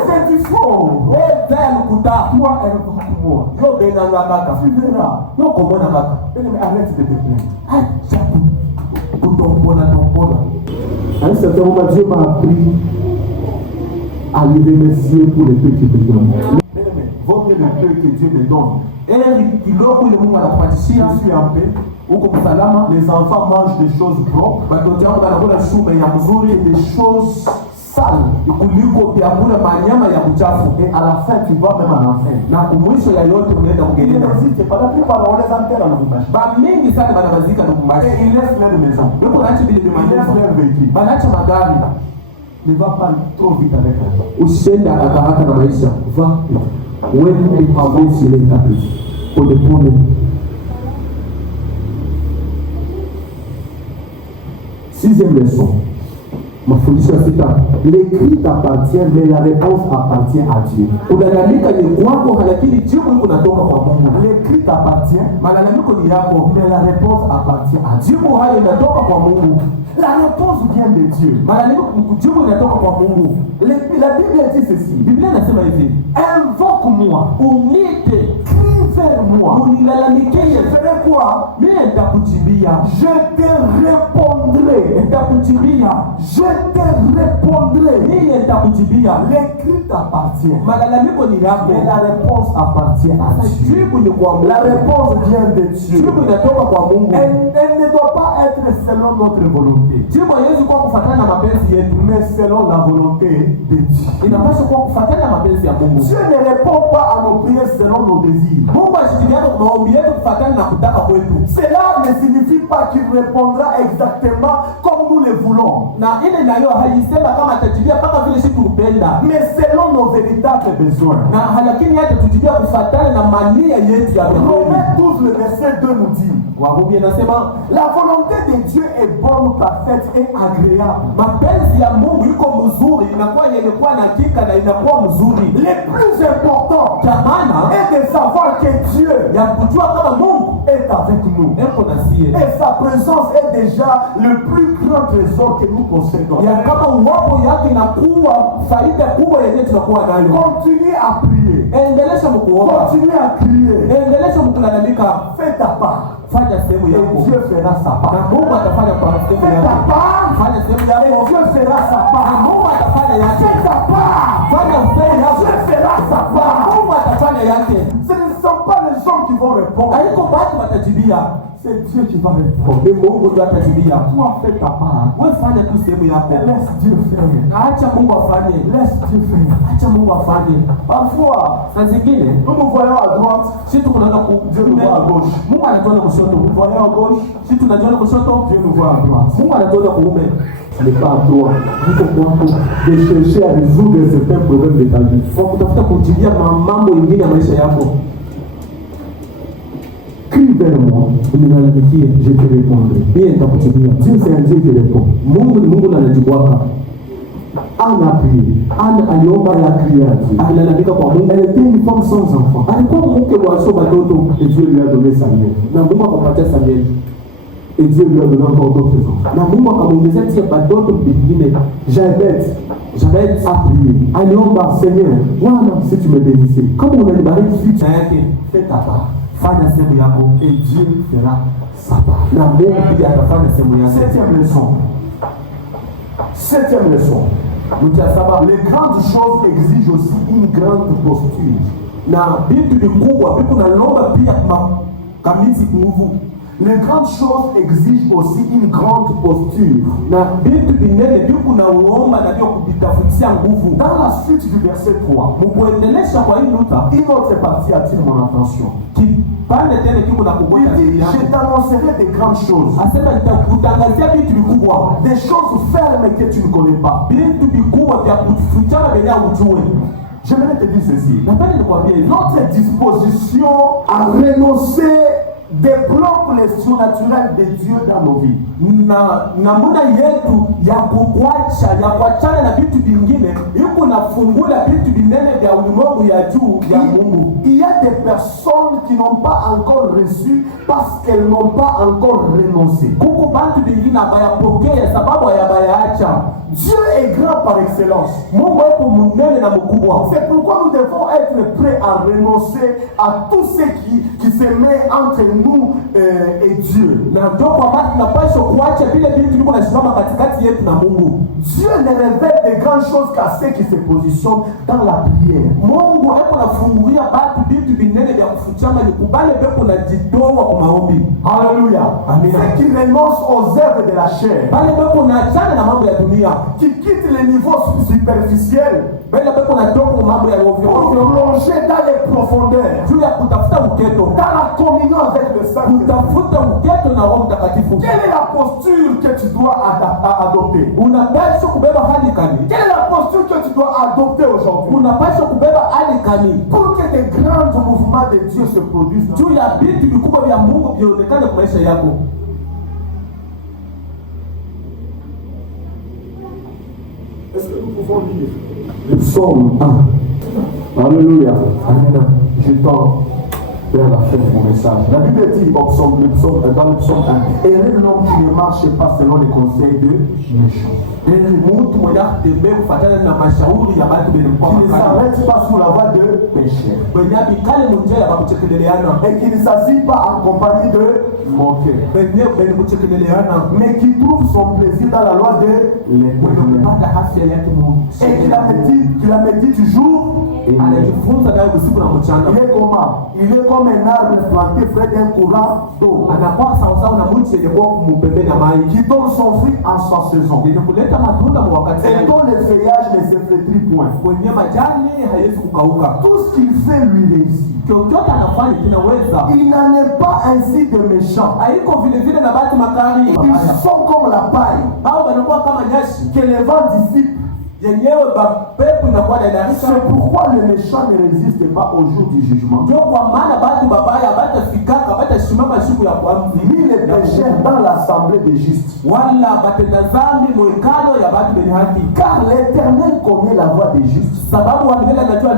C'est du faux. Toi, elle va pour moi. Tu verras. Mais arrête de te plaindre. À un certain moment, Dieu m'a appris à lui remercier pour le peu qu'il me donne. Vaut mieux le peu que Dieu me donne. Je suis en paix. Les enfants mangent des choses propres et des choses sales. Et à la fin, tu vas même en enfer. N'hésite pas, la plupart on les enterre en Lubumbashi. Et ils laissent leur maison. Ils laissent leur véhicule. Ne va pas trop vite avec elle. Usiende haraka na maisha. Va. Wewe hauwezi ile kabisa. Pole pole. Sixième leçon. Mafundisho ya sita. L'écrit t'appartient, mais la réponse appartient à Dieu. Unalalamika ni kwako, lakini jibu linatoka kwa Mungu. L'écrit t'appartient, malalamiko ni yako, mais la réponse appartient à Dieu. Jibu hayo linatoka kwa Mungu. La réponse vient de Dieu. Jibu linatoka kwa Mungu. La Bible dit ceci. Biblia inasema hivi. Invoque-moi. Unite. Crie vers moi. Unilalamikie. Je ferai quoi? Mimi nitakujibia. Je te répondrai. Nitakujibia. Je te répondrai. Mimi nitakujibia. L'écrit t'appartient. Malalamiko ni yako. Mais la réponse appartient à Dieu. Jibu ni kwa Mungu. La réponse vient de Dieu. Jibu inatoka kwa Mungu. Elle ne doit pas être selon notre volonté. Jibu haiwezi kuwa kufuatana na mapenzi yetu, mais selon la volonté de Dieu. Inapaswa kuwa kufuatana na mapenzi ya Mungu. Dieu ne répond pas à nos prières selon nos désirs. Mungu ashikilia kwa maombi yetu kufuatana na kutaka kwetu. Cela ne signifie pas qu'il répondra exactement comme nous le voulons. Na ile nayo haisema kama atajibia kama vile sisi tunapenda, mais selon nos véritables besoins. Na lakini hata tujibia kufuatana na mania yetu ya Mungu. Romains 12 le verset 2 nous dit. Warumi anasema la volonté de Dieu est bonne, parfaite et agréable. Mapenzi ya Mungu yuko mzuri, inakuwa yenye kuwa na hakika na inakuwa mzuri. Le plus important est de savoir que Dieu ya kujua kama Mungu est avec nous. eko na sie, Et sa présence est déjà le plus grand trésor que nous possédons. ya kama uwapo yake inakuwa faida kubwa yenye tunakuwa nayo. Continue à prier. Endelesha mkuomba, Continue à crier. endelesha mkulalamika, Fais ta part. fanya sehemu Et yako Dieu fera sa na part. Mungu atafanya kwa sehemu Fais ta yake. part. Fanya sehemu Et yako Dieu fera sa na part. Mungu atafanya yake. Fais ta part. Fanya sehemu yako Dieu fera sa na part. Mungu atafanya yake. Ce ne sont pas les gens qui vont répondre. Haiko watu watajibia, C'est Dieu qui va répondre. ni Mungu ndio atajibia. Toi, fais ta part. Wewe fanya tu sehemu yako, Et laisse Dieu faire. acha Mungu afanye, Laisse Dieu faire. acha Mungu afanye. Parfois, Saa zingine nous nous voyons à droite, sisi tunaona Dieu nous voit à gauche. Mungu anatuona kushoto, Nous voyons à gauche, sisi tunajiona kushoto, Dieu nous voit à droite. Mungu anatuona kuume. Ce n'est pas à toi, de chercher à résoudre certains problèmes de ta vie. Kwa kutafuta kujibia mambo mengine ya maisha yako. Crie vers moi, Unilalamikie, je te répondrai. mimi nitakujibia. Dieu, c'est un Dieu qui répond. Mungu ni Mungu na anajibuaka. Anne a prié. Anne aliomba et a crié à Dieu. Alilalamika kwa Mungu. Elle était une femme sans enfant. Alikuwa mke wa sio watoto Et Dieu lui a donné Samuel. na Mungu akampatia Samueli. Et Dieu lui a donné encore d'autres enfants. Na Mungu akamwongezea tia watoto vingine. Jabez Jabez a prié. Aliomba, Seigneur, Bwana, si tu me bénissais, comme on a bariki vite, na yake, fais ta part. fanya sehemu yako Et Dieu fera sa part. na Mungu pia atafanya sehemu yake. Septième leçon. Septième leçon. Mtu ya saba, Les grandes choses exigent aussi une grande posture. na vitu vikubwa viko nalomba pia kamisi nguvu, Les grandes choses exigent aussi une grande posture. na vitu vinene viko na uomba na vyo kuvitafutia nguvu. Dans la suite du verset 3, Mkuendelesha kwa hii nuta, une autre partie attire mon attention. kipande tena kiko na Il kugusa dit, akili je yako. t'annoncerai des grandes choses. Asema nitakutangazia vitu vikubwa, Des choses fermes que tu ne connais pas. vitu vikubwa vya kufichana vyenye ujue. J'aimerais te dire ceci. Napenda nikwambie hivi, Notre disposition à renoncer développe les surnaturels de Dieu dans nos vies. na namuna yetu ya kuachana na vitu vingine iko nafungula vitu vinene vya ulimwengu ya juu ya Mungu. Il y a des personnes qui n'ont pas encore reçu parce qu'elles n'ont pas encore renoncé. Kuko bantu vingine abayapokea sababu ayabayaacha. Dieu est grand par excellence. Mungu eko munene na mkubwa. C'est pourquoi nous devons être prêts à renoncer à tout ce qui se met entre nous et Dieu. Na ndio kwa maana tunapaswa kuacha vile vitu vilivyo nasimama katikati yetu na Mungu. Dieu ne révèle de grandes choses qu'à ceux qui se positionnent dans la prière. Mungu eko nafungulia batu vitu vinene vya kufichama ni kubale beko najitoa kwa maombi. Alléluia. Amina. Ceux qui renoncent aux œuvres de la chair, Bale beko naachana na mambo ya dunia. qui quittent les niveaux superficiels Bale beko natoka mambo ya ovyo pour ovyo. plonger dans les profondeurs, Juu ya kutafuta uketo. dans la communion avec le Saint-Esprit. Kutafuta uketo na Roho Mtakatifu. Quelle est la posture que tu dois adopter? Unapaswa kubeba hali kani? Quelle est la posture que tu dois adopter aujourd'hui Unapaswa kubeba hali kani? pour que des grands mouvements de Dieu se produisent? Juu ya vitu vikubwa vya Mungu vionekane kwa maisha yako. Est-ce que nous pouvons lire le psaume 1? Alléluia. Amina. Je tends vers la fin de mon message. La Bible dit dans le psaume 1, heureux l'homme qui ne marche pas selon les conseils de méchants, Mtu mwenye atembea kufuatana na mashauri ya watu wenye qui ne mkono. s'arrête pas sous la voie de pécheurs, Wenye bikale munjia ya kuchekeleleana. et qui ne s'assit pas en compagnie de moqueurs, Wenye kuchekeleleana. mais qui trouve son plaisir dans la loi de Mwenye l'Éternel. kupata afya yake Mungu. Et qui la médite jour et nuit. Anajifunza nayo usiku na mchana. Il est comment? Il est comme un arbre planté près d'un courant d'eau, Anakuwa sawasawa na mti yenye kuwa kumpembeni ya maji. qui donne son fruit en sa saison, Yenye kuleta matunda kwa wakati et wake. dont le feuillage ne se flétrit point. Kwenye majani haiwezi kukauka. Tout ce qu'il fait lui réussit. Chochote anafanya kinaweza. Il n'en est pas ainsi de méchants. Haiko vile vile na batu makari. Ils sont comme la paille Hao wanakuwa kama nyasi que le vent dissipe yenyewe bapepo inakuwa inadarika. C'est pourquoi le méchant ne résiste pas au jour du jugement. Ndio kwa maana batu babaya batafikaka batasimama siku ya kwanza, Ni les pécheurs dans l'assemblée des justes. wala batenda zambi mwekano ya batu benye haki. Car l'Éternel connaît la voie des justes, Sababu wamilele anajua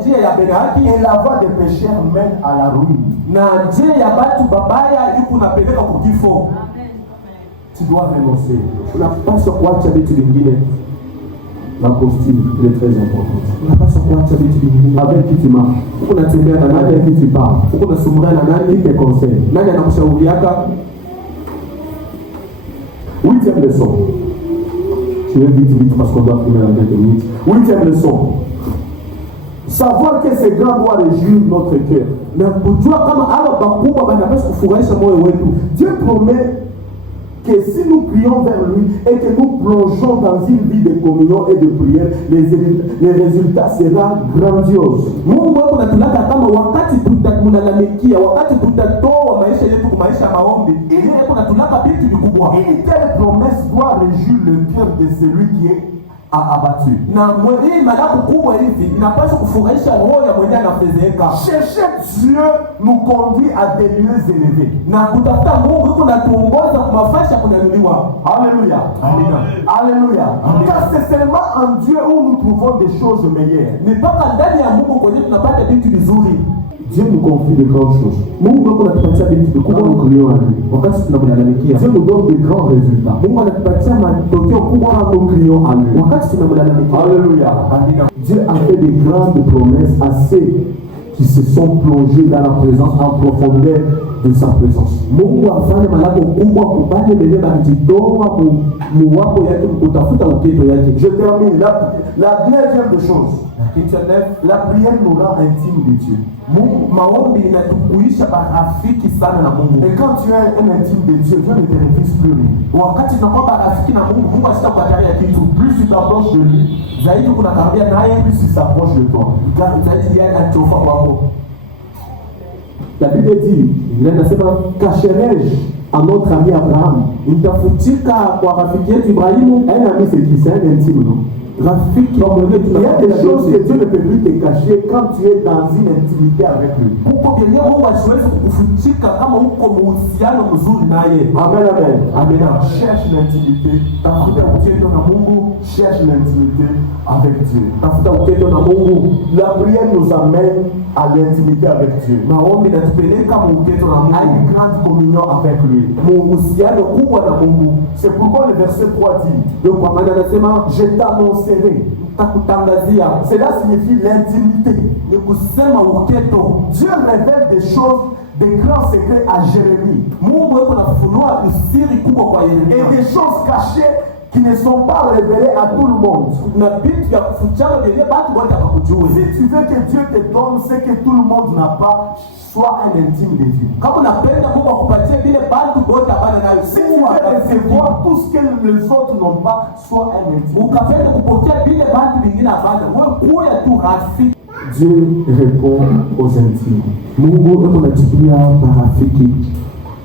njia ya benye haki, et la voie des pécheurs mène à la ruine. na njia ya batu babaya iko napeleka kukifo. Tu dois renoncer. Unapaswa kuacha vitu vingine. La postule est très importante. Unapaswa kuacha vitu vingine. Avec qui tu marches? Uko unatembea na nani? Avec qui tu parles? Uko unasumbuana na nani? Qui te conseille? Nani anakushauriaka? 8e leçon. Je vais vite parce qu'on doit finir dans quelques minutes. 8e leçon. Savoir que ces grands doit réjouir notre cœur. Na kujua kama hawa bakubwa banapaswa kufurahisha moyo wetu. Dieu promet que si nous prions vers lui et que nous plongeons dans une vie de communion et de prière, les résultats seront grandioses. Mungu wewe unatulaka kama wakati tunalalamikia, wakati tutatoa maisha yetu kwa maisha maombi, ile yako unatulaka vitu vikubwa. Une telle promesse doit réjouir le cœur de celui qui est abattu. Na hii malaku kubwa hivi inapaswa kufurahisha roho ya mwenye anafezeka. Chercher Dieu nous conduit à des lieux élevés. Na kutafuta Mungu yuko natuongoza kwa mafasha kunanuliwa. Alléluia. Amina. Alléluia. Car c'est seulement en Dieu où nous trouvons des choses meilleures. Ni mpaka ndani ya Mungu kwenye tunapata vitu vizuri. Dieu nous confie de grandes choses. Mungu yuko anatupatia vitu vikubwa. Nous prions à lui. Wakati tunamlalamikia, Dieu nous donne de grands résultats. Mungu anatupatia matokeo kubwa. Nous prions à lui. Wakati tunamlalamikia, Alléluia. Amina. Dieu a fait de grandes promesses à ceux qui se sont plongés dans la présence en profondeur de sa présence. Mungu afanye malako kubwa kubane benye bakijitoa muwapo yake kutafuta uketo yake. Je termine. La 9e des choses. La prière nous rend intime de Dieu. Mungu maombi inatukuisha barafiki sana na Mungu. Et quand tu es un intime de Dieu, Dieu ne te refuse plus rien. Wakati tunakuwa barafiki na Mungu, Mungu asitakukatalia kitu. Plus tu t'approches de lui, Zaidi kuna karibia naye, plus il s'approche de toi. zaidi yeye anachofa kwako. La Bible dit, Biblia inasema cacherai-je à notre ami Abraham? nitafutika kwa rafiki yetu Ibrahimu. Un ami, c'est un intime, non? Rafiki wa mwenyewe Il y a tunakuwa des choses que Dieu ne peut plus te cacher quand tu es dans une intimité avec lui. huko vyenye Mungu asiwezi kukufutika kama uko muhusiano mzuri naye. Amen, amen. Amina. Cherche l'intimité. Tafuta uketo na Mungu, Cherche l'intimité avec Dieu. tafuta uketo na Mungu. La prière nous amène à l'intimité avec Dieu. Maombi natupeleka mu uketo na À une Mungu, grande communion avec lui. muhusiano kubwa na Mungu. C'est pourquoi le verset 3 dit, Ndio kwa maana anasema je t'annoncerai. takutangazia. Cela signifie l'intimité. Ni kusema uketo. Dieu révèle des choses, des grands secrets à Jérémie. Mungu yuko nafunua siri kubwa kwa Et Yeremia. des choses cachées qui ne sont pas révélées à tout le monde. Na vitu vya kufichana vyenye watu wote hawakujui. Si tu veux que Dieu te donne ce que tout le monde n'a pas, sois un intime de Dieu. Kama unapenda Mungu akupatie vile watu wote habana nayo, Si tu veux recevoir tout ce que les autres n'ont pas, sois un intime. ukapenda kupokea vile watu vingine habana, wewe kuwa tu rafiki. Dieu répond aux intimes. Mungu yuko anajibu marafiki.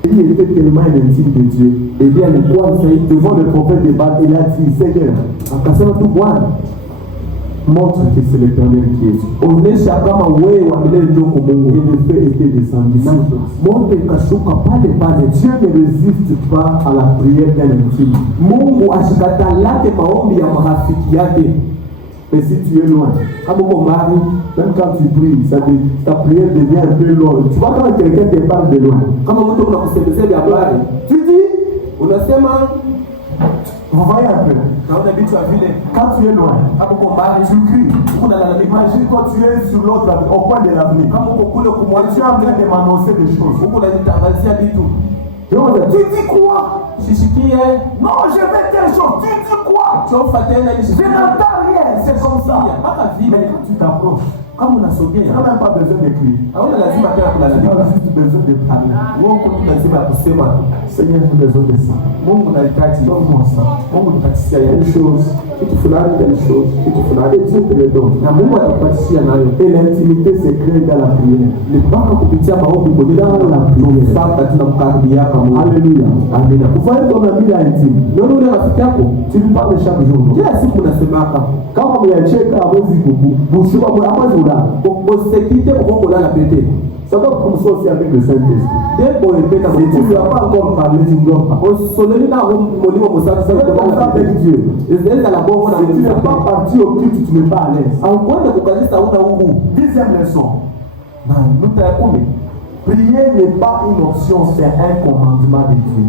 Il était tellement un intime de Dieu. Et bien, le kwanza, devant le prophète de Baal, il a dit, Seigneur, Akasema tu Bwana, montre que c'est l'Éternel qui est. onyesha kama wewe wa milele ndio uko Et Mungu. le feu était descendu sur place. Moto ikashuka pale pale. Dieu ne résiste pas à la prière d'un intime. Mungu ashikatalake maombi ya marafiki yake. Mais si tu es loin, Kama uko mbali, même quand tu pries, ta prière devient un peu longue. Tu vois quand quelqu'un te parle de loin, kama mtu unakusemezea habari, tu dis, unasema vous voyez un peu, naona vitu vile. quand tu es loin, Kama uko mbali, tu cries. unalalamika. Imagine quand tu es sur l'autre, au coin de l'avenir. Kama uko kule Moi, tu es kumwacha en train de m'annoncer des choses. huko unanitangazia vitu. Et on dit, tu dis quoi? Sisikie, Non, je vais telle chose. Tu dis quoi? chofa tena Je nisikie. n'entends rien. C'est comme ça. Mpaka Mais vile quand tu t'approches, kama tu unasogea, n'as même pas besoin de crier. hauna lazima tena Tu kulalamika. as juste besoin de parler. Wewe uko tu lazima ya kusema tu. Seigneur, j'ai besoin de ça. Mungu nahitaji. Donne-moi ça. Mungu nipatisia Une yeye. chose, kitu fulani telle chose, kitu fulani Dieu te le donne. Na Mungu atakupatishia nayo. Et l'intimité se crée dans la prière. Ni mpaka kupitia maombi kwa dans la prière. Sasa tunamkaribia kama Mungu. Alléluia. Amina. Kufanya ton ami intime. Ndio ule rafiki yako. Tu lui parles chaque jour. Kila siku unasemaka kama mnacheka hawezi kubushwa kwa hawezi kulala. Kusekite kwa kulala pete. Ça doit commencer aussi avec le Saint-Esprit. Dès qu'on répète si tu ne lui as pas encore parlé, tu ne dois pas. C'est comme ça avec Dieu. Si tu n'es pas parti au culte, tu n'es pas à l'aise. Deuxième leçon. Prier n'est pas une option, c'est un commandement de Dieu.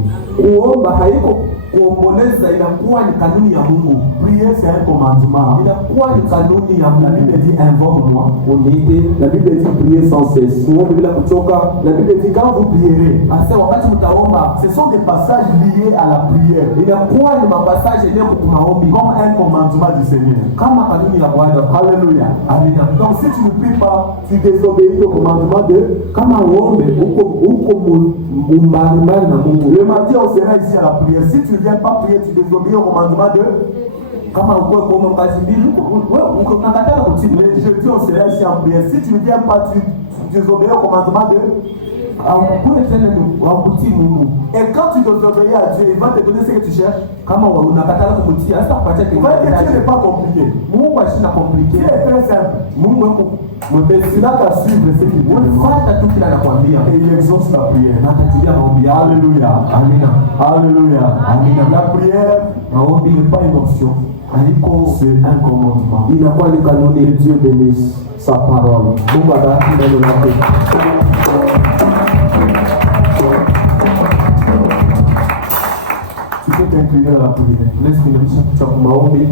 Kuomboleza inakuwa ni kanuni ya Mungu. Prier c'est un commandement. Inakuwa ni kanuni ya Mungu. La Bible dit invoque-moi. Uniite. La Bible dit prier sans cesse. Bila kuchoka. La Bible dit quand vous prierez. Asa wakati mtaomba, ce sont des passages liés à la prière. Inakuwa ni mapasaje leo kwa maombi comme un commandement du Seigneur. Kama kanuni ya Bwana. Alléluia. Amina. Donc si tu ne pries pas, tu désobéis au commandement de kama uombe uko mbali na Mungu. Le mardi on sera ici à la prière. Si tu ne viens pas prier, tu désobéis au commandement de kama uko kwa kazi mbili uko nakatala kutii. Le jeudi on sera ici en prière. Si tu ne viens pas, tu désobéis au commandement de et quand tu désobéis à Dieu, il va te donner ce que tu cherches. Kama unakatala kumtii, hasa kupatia kitu. Dieu n'est pas compliqué. Mungu ashina compliqué. Dieu est très simple. Mungu wako mwepesi na suivre ce qu'il veut. Fuata tu kila anakuambia. Et il exauce la prière. Na atajibu maombi. Alléluia. Amina. Alléluia. Amina. La prière, maombi n'est pas une option. C'est un commandement. Inakuwa ni kanuni. Et Dieu bénisse sa parole. Mungu abariki neno lake. Tu peux t'incliner à la prière. Laisse-moi maombi.